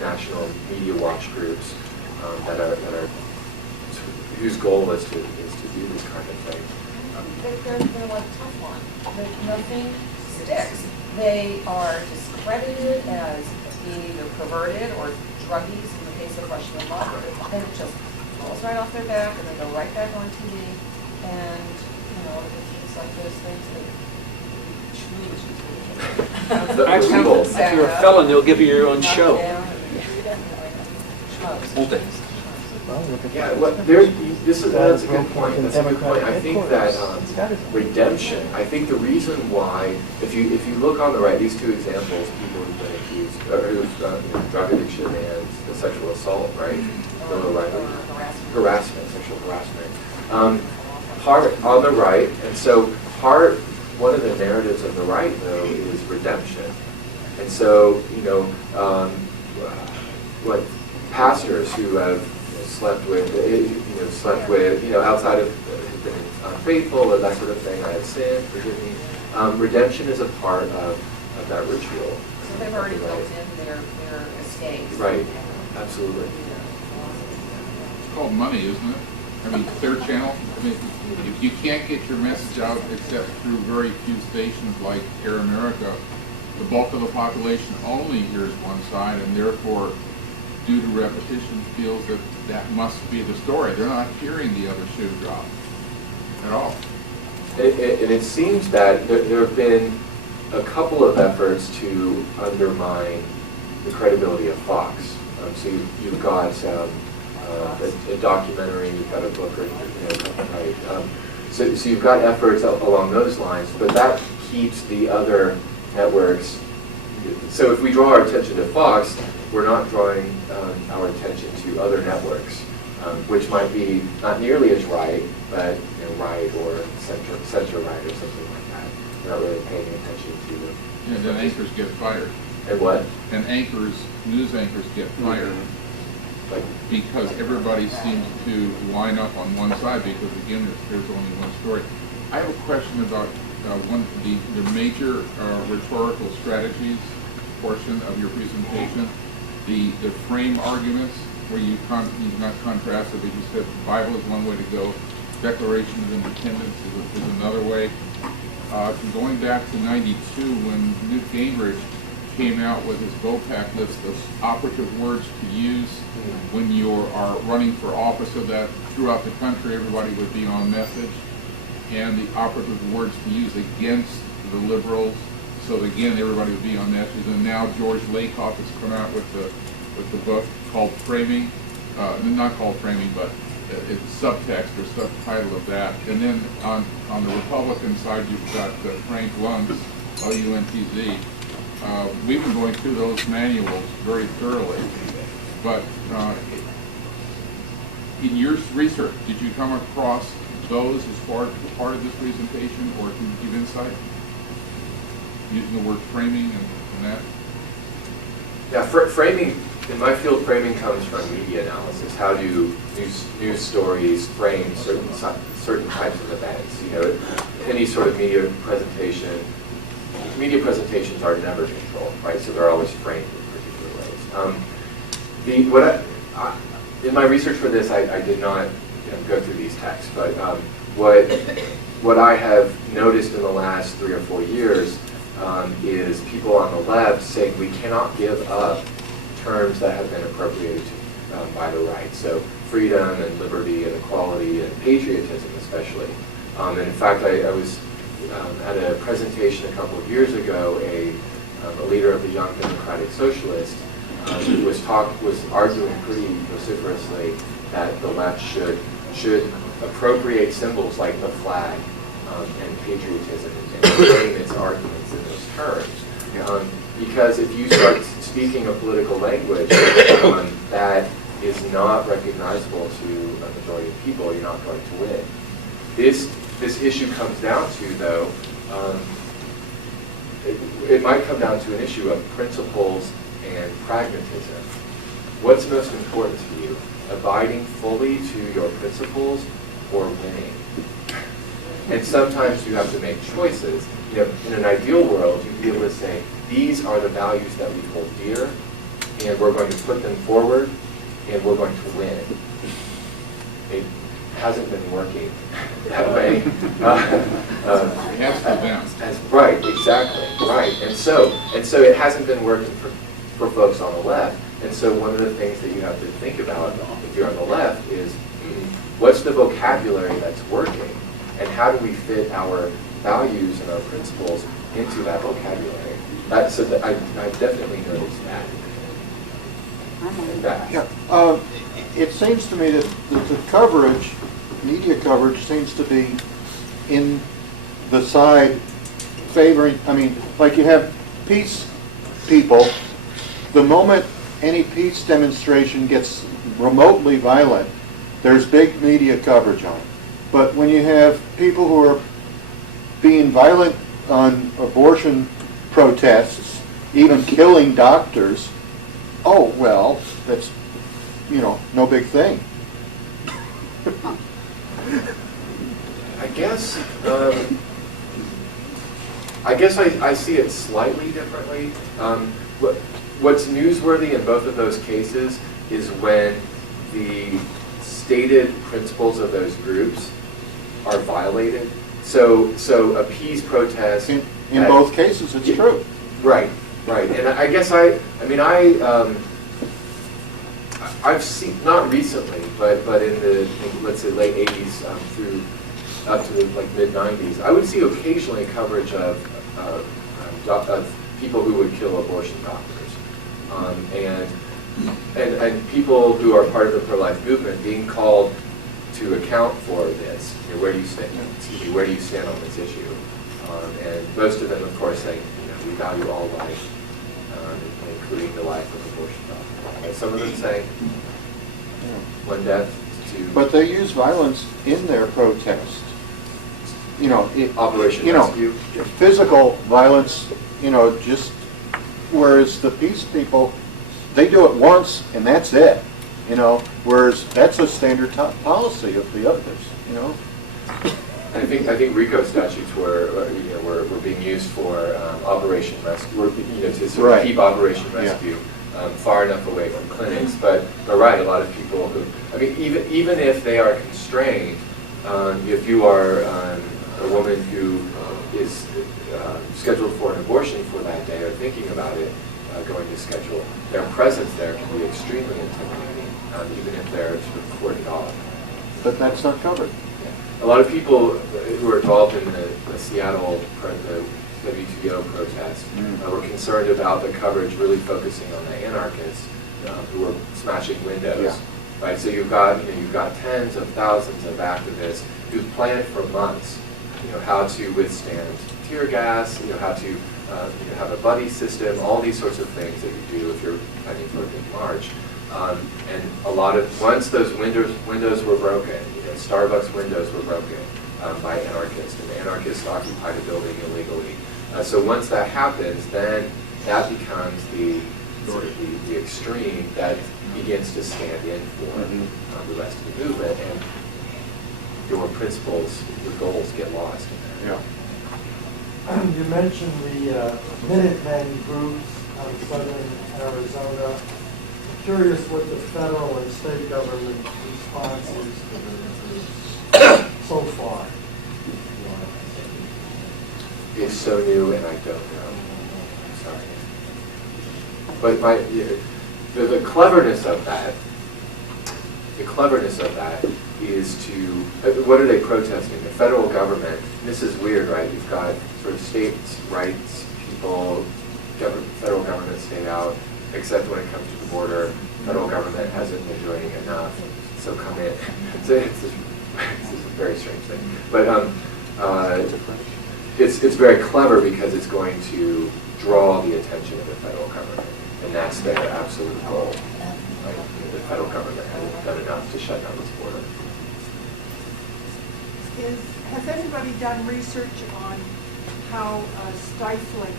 national media watch groups that are whose goal is to do this kind of thing. They're like Teflon. Nothing sticks. They are discredited as being either perverted or druggies in the case of Rush Limbaugh. And it just falls right off their back, and they go right back on TV. And it's like those things that truly Actually, if you're a felon, they'll give you your own show. Old days. Yeah, that's a good point. That's a good point. I think that redemption. I think the reason why, if you look on the right, these two examples, people who've been accused, or who've drug addiction and sexual assault, right? Bill O'Reilly, harassment, sexual harassment. Part on the right, and so one of the narratives of the right though is redemption, and so what pastors who have slept with, outside of, have been unfaithful or that sort of thing, I have sinned, forgive me. Redemption is a part of that ritual. So they've already built in their escapes. Right, absolutely. It's called money, isn't it? I mean, Clear Channel, I mean, if you can't get your message out except through very few stations like Air America, the bulk of the population only hears one side, and therefore, due to repetition, feels that must be the story. They're not hearing the other shoe drop at all. And it seems that there have been a couple of efforts to undermine the credibility of Fox. So you've got a documentary, you've got a book, right? So you've got efforts along those lines, but that keeps the other networks. So if we draw our attention to Fox, we're not drawing our attention to other networks, which might be not nearly as right, but right or center right or something like that. We're not really paying attention to them. And then anchors get fired. And what? And news anchors get fired. Like, because everybody seems to line up on one side because, again, there's only one story. I have a question about the major rhetorical strategies portion of your presentation, the frame arguments, where you've not contrasted, but you said the Bible is one way to go, Declaration of Independence is another way. Going back to '92 when Newt Gingrich came out with his VOPAC list of operative words to use when you are running for office, so that throughout the country everybody would be on message, and the operative words to use against the liberals, so that, again, everybody would be on message. And now George Lakoff has come out with the book called Framing, not called Framing, but it's subtext or subtitle of that. And then on the Republican side, you've got Frank Luntz, L-U-N-T-Z. We've been going through those manuals very thoroughly, but in your research, did you come across those as part of this presentation, or can you give insight using the word framing and that? Yeah, framing, in my field, framing comes from media analysis. How do news stories frame certain types of events? You know, any sort of media presentations are never controlled, right? So they're always framed in particular ways. In my research for this, I did not go through these texts, but what I have noticed in the last 3 or 4 years is people on the left saying we cannot give up terms that have been appropriated by the right. So freedom and liberty and equality and patriotism especially. And in fact, I was at a presentation a couple of years ago, a leader of the Young Democratic Socialists was arguing pretty vociferously that the left should appropriate symbols like the flag and patriotism and frame its arguments in those terms. Because if you start speaking a political language that is not recognizable to a majority of people, you're not going to win. This issue comes down to, though, it might come down to an issue of principles and pragmatism. What's most important to you? Abiding fully to your principles or winning? And sometimes you have to make choices. You know, in an ideal world, you'd be able to say, these are the values that we hold dear, and we're going to put them forward, and we're going to win. It hasn't been working that way. Right, exactly, right. And so it hasn't been working for folks on the left. And so one of the things that you have to think about if you're on the left is, what's the vocabulary that's working, and how do we fit our values and our principles into that vocabulary? I've definitely noticed that. Yeah. It seems to me that the coverage, media coverage, seems to be in the side favoring, like you have peace people, the moment any peace demonstration gets remotely violent, there's big media coverage on it. But when you have people who are being violent on abortion protests, even killing doctors, oh, well, that's, no big thing. I guess I see it slightly differently. What's newsworthy in both of those cases is when the stated principles of those groups are violated. So a peace protest. In both cases, it's true. Right. And I guess I've seen, not recently, but in let's say late 80s through up to the mid-90s, I would see occasionally coverage of people who would kill abortion doctors, and people who are part of the pro-life movement being called to account for this. Where do you stand? Where do you stand on this issue? And most of them, of course, saying, we value all life, including the life of abortion doctors. And some of them say, one death to. But they use violence in their protest. Operation Rescue. Physical violence. Just whereas the peace people, they do it once and that's it. Whereas that's a standard policy of the others. I think RICO statutes were being used for Operation Rescue, to sort of keep Operation Rescue far enough away from clinics. But right, a lot of people who, even if they are constrained, if you are a woman who is scheduled for an abortion for that day or thinking about it, going to schedule, their presence there can be extremely intimidating, even if they're sort of courted off. But that's not covered. A lot of people who are involved in the Seattle, the WTO protest, were concerned about the coverage really focusing on the anarchists who were smashing windows. Yeah. Right, so you've got tens of thousands of activists who've planned for months, how to withstand tear gas, how to have a buddy system, all these sorts of things that you do if you're planning for a big march. And once those windows were broken, Starbucks windows were broken by anarchists, and the anarchists occupied a building illegally. So once that happens, then that becomes the extreme that begins to stand in for the rest of the movement, and your principles, your goals get lost in there. Yeah. You mentioned the Minutemen groups out of southern Arizona. I'm curious what the federal and state government response is to this so far. It's so new, and I don't know. I'm sorry. But the cleverness of that is to, what are they protesting? The federal government, and this is weird, right? You've got sort of states' rights, people, federal government stay out, except when it comes to the border. Federal government hasn't been doing enough, so come in. It's a very strange thing. But it's very clever because it's going to draw the attention of the federal government, and that's their absolute goal. Right? The federal government hasn't done enough to shut down this border. Has anybody done research on how stifling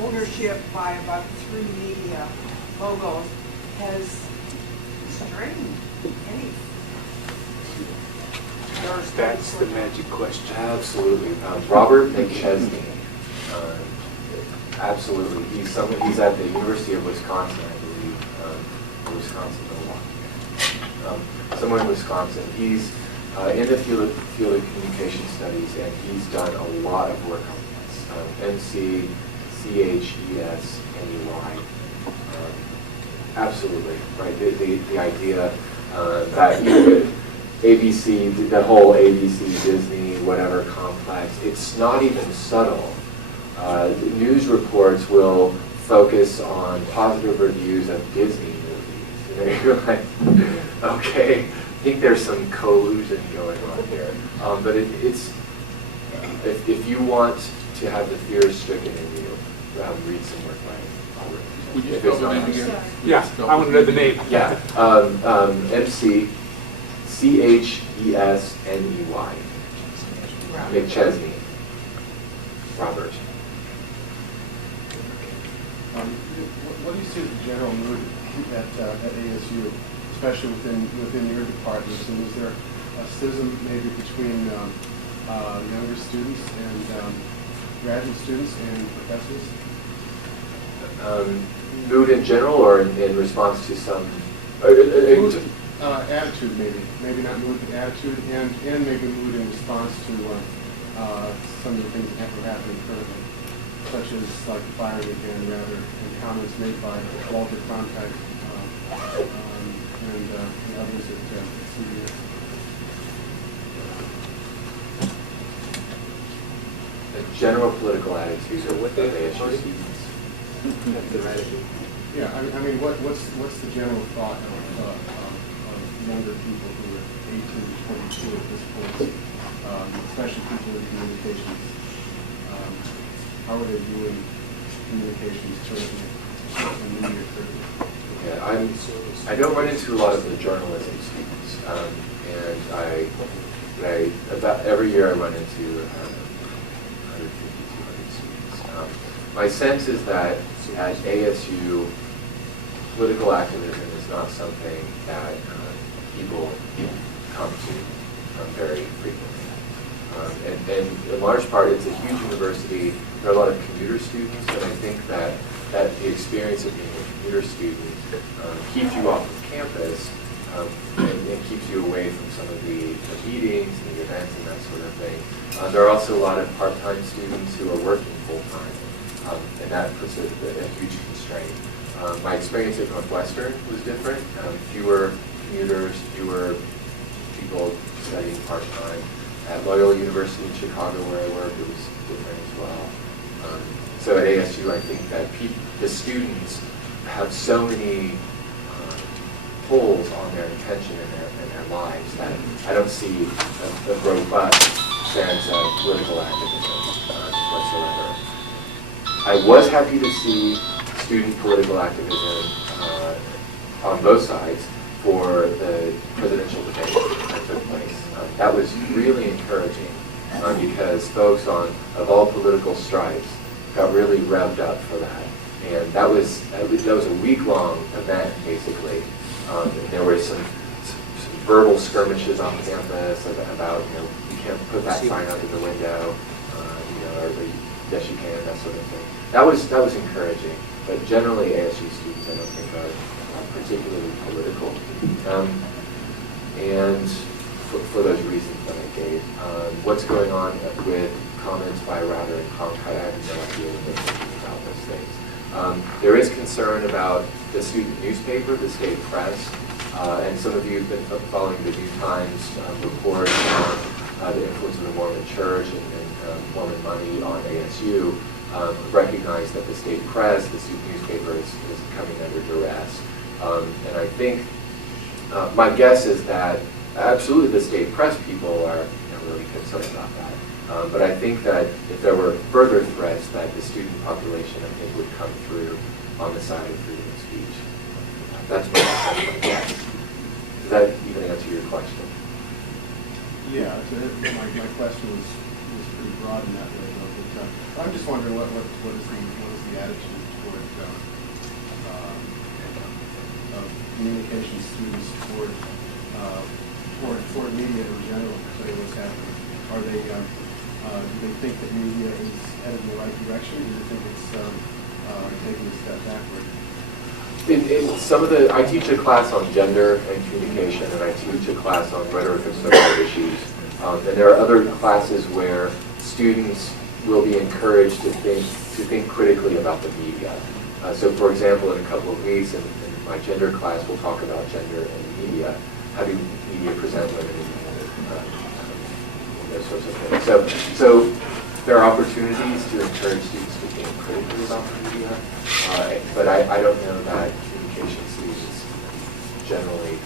ownership by about 3 media moguls has strained any? That's the magic question. Absolutely. Robert McChesney. Absolutely. He's at the University of Wisconsin, I believe. Wisconsin, Milwaukee. Somewhere in Wisconsin. He's in the field of communication studies, and he's done a lot of work on this. MCCHESNEY. Absolutely. Right. The idea that ABC, the whole ABC, Disney, whatever complex, it's not even subtle. News reports will focus on positive reviews of Disney movies. And you're like, okay, I think there's some collusion going on here. But it's if you want to have the fear stricken in you, read some work by Brouwer. Would you spell the name again? Yeah, I want to know the name. Yeah, MCCHESNEY. McChesney. Robert. What do you see as the general mood at ASU, especially within your departments? And is there a schism maybe between younger students and graduate students and professors? Mood in general, or in response to some? Mood, attitude maybe not mood, but attitude, and maybe mood in response to some of the things that are happening currently, such as like firing again, rather, and comments made by Walter Cronkite and others at CBS. The general political attitude of what they ASU party? students. That's their attitude. Yeah, I mean, what's the general thought of younger people who are 18 to 22 at this point, especially people in communications? How are they viewing communications currently and media currently? Yeah, I don't run into a lot of the journalism students, and about every year I run into 150, 200 students. My sense is that at ASU, political activism is not something that people come to very frequently. And in large part, it's a huge university. There are a lot of commuter students, and I think that the experience of being a commuter student keeps you off of campus and keeps you away from some of the meetings and the events and that sort of thing. There are also a lot of part-time students who are working full-time, and that puts a huge constraint. My experience at Northwestern was different. Fewer commuters, fewer people studying part-time. At Loyola University in Chicago, where I work, it was different as well. So at ASU, I think that the students have so many pulls on their attention in their lives that I don't see a robust sense of political activism whatsoever. I was happy to see student political activism on both sides for the presidential debate that took place. That was really encouraging because folks of all political stripes got really revved up for that. And that was a week-long event, basically. And there were some verbal skirmishes on campus about, you can't put that sign out of the window, or yes you can, that sort of thing. That was encouraging, but generally ASU students I don't think are particularly political. And for those reasons that I gave. What's going on with comments by Rather and Cronkite, I have no idea what they're thinking about those things. There is concern about the student newspaper, the state press, and some of you have been following the New Times report on the influence of the Mormon Church and Mormon money on ASU. Recognize that the state press, the student newspaper is coming under duress. And I think, my guess is that absolutely the state press people are really concerned about that. But I think that if there were further threats, that the student population, I think, would come through on the side of freedom of speech. That's my guess. Does that even answer your question? Yeah, so my question was pretty broad in that way, though. But I'm just wondering what is the attitude toward communication students toward media in general, say what's happening. Are they do they think that media is headed in the right direction, or do you think it's taking a step backward? In some of I teach a class on gender and communication, and I teach a class on rhetoric of social issues. And there are other classes where students will be encouraged to think critically about the media. So, for example, in a couple of weeks, in my gender class, we'll talk about gender and media. How do media present women and those sorts of things. So there are opportunities to encourage students to think critically about the media, but I don't know that communication students generally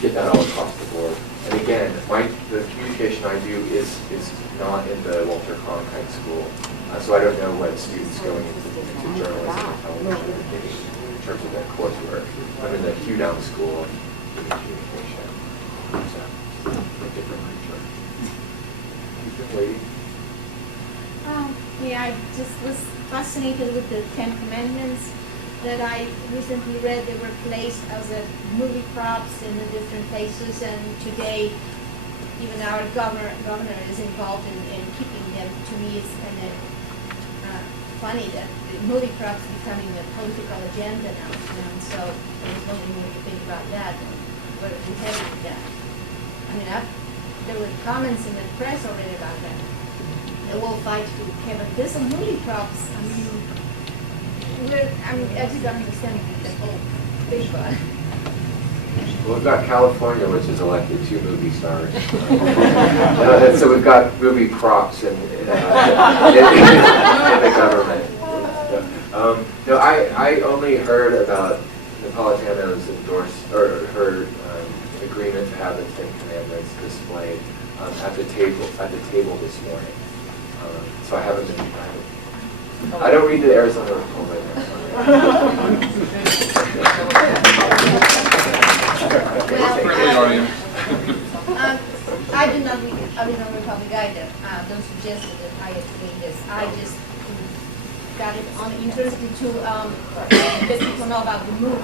get that all across the board. And again, the communication I do is not in the Walter Cronkite School, so I don't know what students going into journalism and television are getting in terms of their coursework. I'm in the Hugh Down School of Communication, so a different creature. Lady? Yeah, I just was fascinated with the Ten Commandments that I recently read. They were placed as movie props in the different places, and today even our governor is involved in keeping them. To me, it's kind of funny that the movie props are becoming a political agenda now. So I was wondering what you think about that and where we're headed with that. I mean, there were comments in the press already about that. The whole fight to have this and movie props. I just don't understand the whole big one. Well, we've got California, which has elected 2 movie stars. So we've got movie props in the government. No, I only heard about Napolitano's her agreement to have the Ten Commandments displayed at the table this morning. So I haven't been. I don't read the Arizona Republic right now. I do not read Arizona Republic either. Don't suggest that I read this. I just got it on interested to let people know about the movie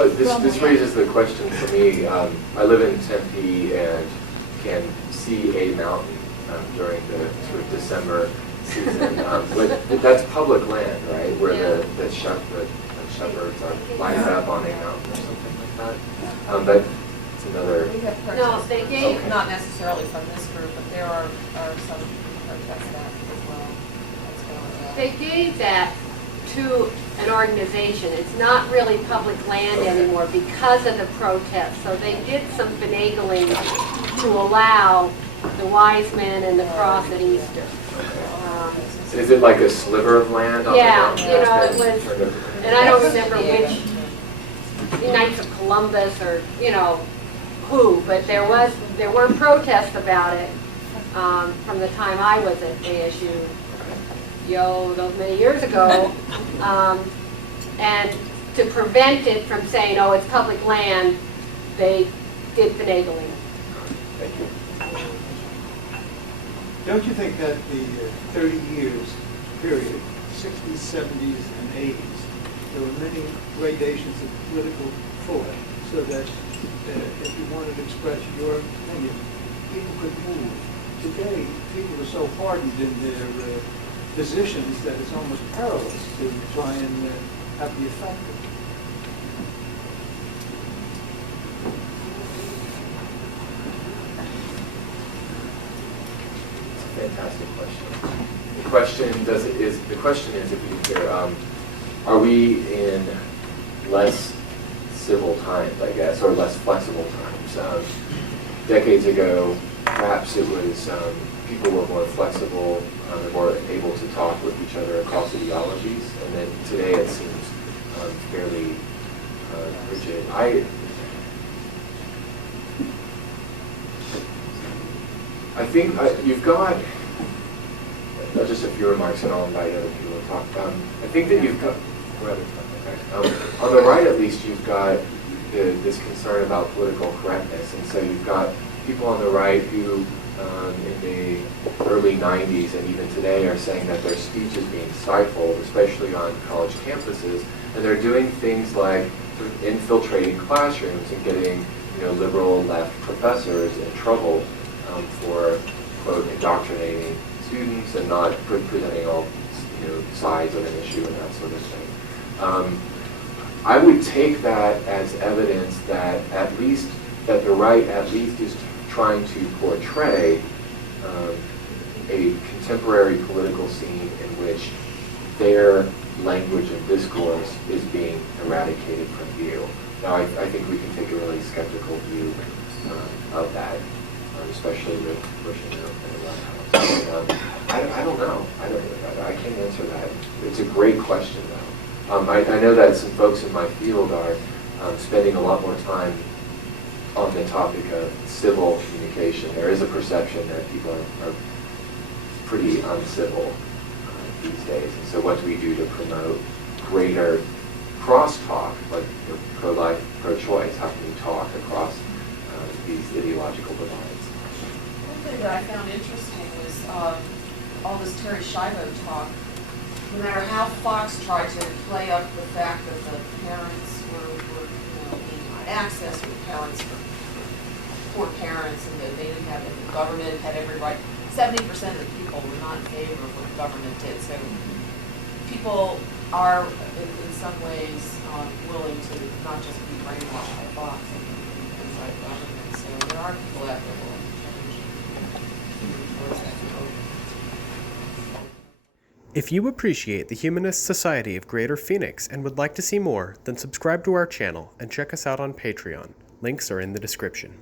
and This raises the question for me. I live in Tempe and can see a mountain during the sort of December Susan, but that's public land, right? Where the shepherds are lined up on a mountain or something like that. But it's another. We have No, protests, they gave, not necessarily from this group, but there are some protests that as well. That's going on. they gave that to an organization. It's not really public land anymore because of the protests. So they did some finagling to allow the wise men and the cross at Easter. Is it like a sliver of land on Yeah, the you know, mountain? it was, and I don't remember which Knights of Columbus or, you know, who, but there were protests about it from the time I was at ASU, those many years ago. And to prevent it from saying, oh, it's public land, they did finagling. Thank you. Don't you think that the 30 years period, 60s, 70s, and 80s, there were many gradations of political thought, so that if you wanted to express your opinion, people could move. Today, people are so hardened in their positions that it's almost perilous to try and have the effect of it. Fantastic question. The question is, if you hear, are we in less civil times, I guess, or less flexible times? Decades ago, perhaps it was people were more flexible, more able to talk with each other across ideologies, and then today it seems fairly rigid. I think you've got just a few remarks, and I'll invite other people to talk. I think that you've got, on the right at least, you've got this concern about political correctness, and so you've got people on the right who, in the early 90s and even today, are saying that their speech is being stifled, especially on college campuses, and they're doing things like infiltrating classrooms and getting, liberal left professors in trouble for, quote, indoctrinating students and not presenting all, sides of an issue and that sort of thing. I would take that as evidence that that the right at least is trying to portray a contemporary political scene in which their language and discourse is being eradicated from view. Now, I think we can take a really skeptical view of that, especially with Bush and the White House. I don't know. I can't answer that. It's a great question, though. I know that some folks in my field are spending a lot more time on the topic of civil communication. There is a perception that people are pretty uncivil these days. And so what do we do to promote greater crosstalk, like pro-life, pro-choice? How can we talk across these ideological divides? One thing that I found interesting was all this Terry Schiavo talk. No matter how Fox tried to play up the fact that the parents were being denied access, with parents were poor parents, and that they didn't have it, the government had every right. 70% of the people were not in favor of what the government did. So people are, in some ways, willing to not just be brainwashed by Fox and things like government. So there are people out there willing to change towards that hope. If you appreciate the Humanist Society of Greater Phoenix and would like to see more, then subscribe to our channel and check us out on Patreon. Links are in the description.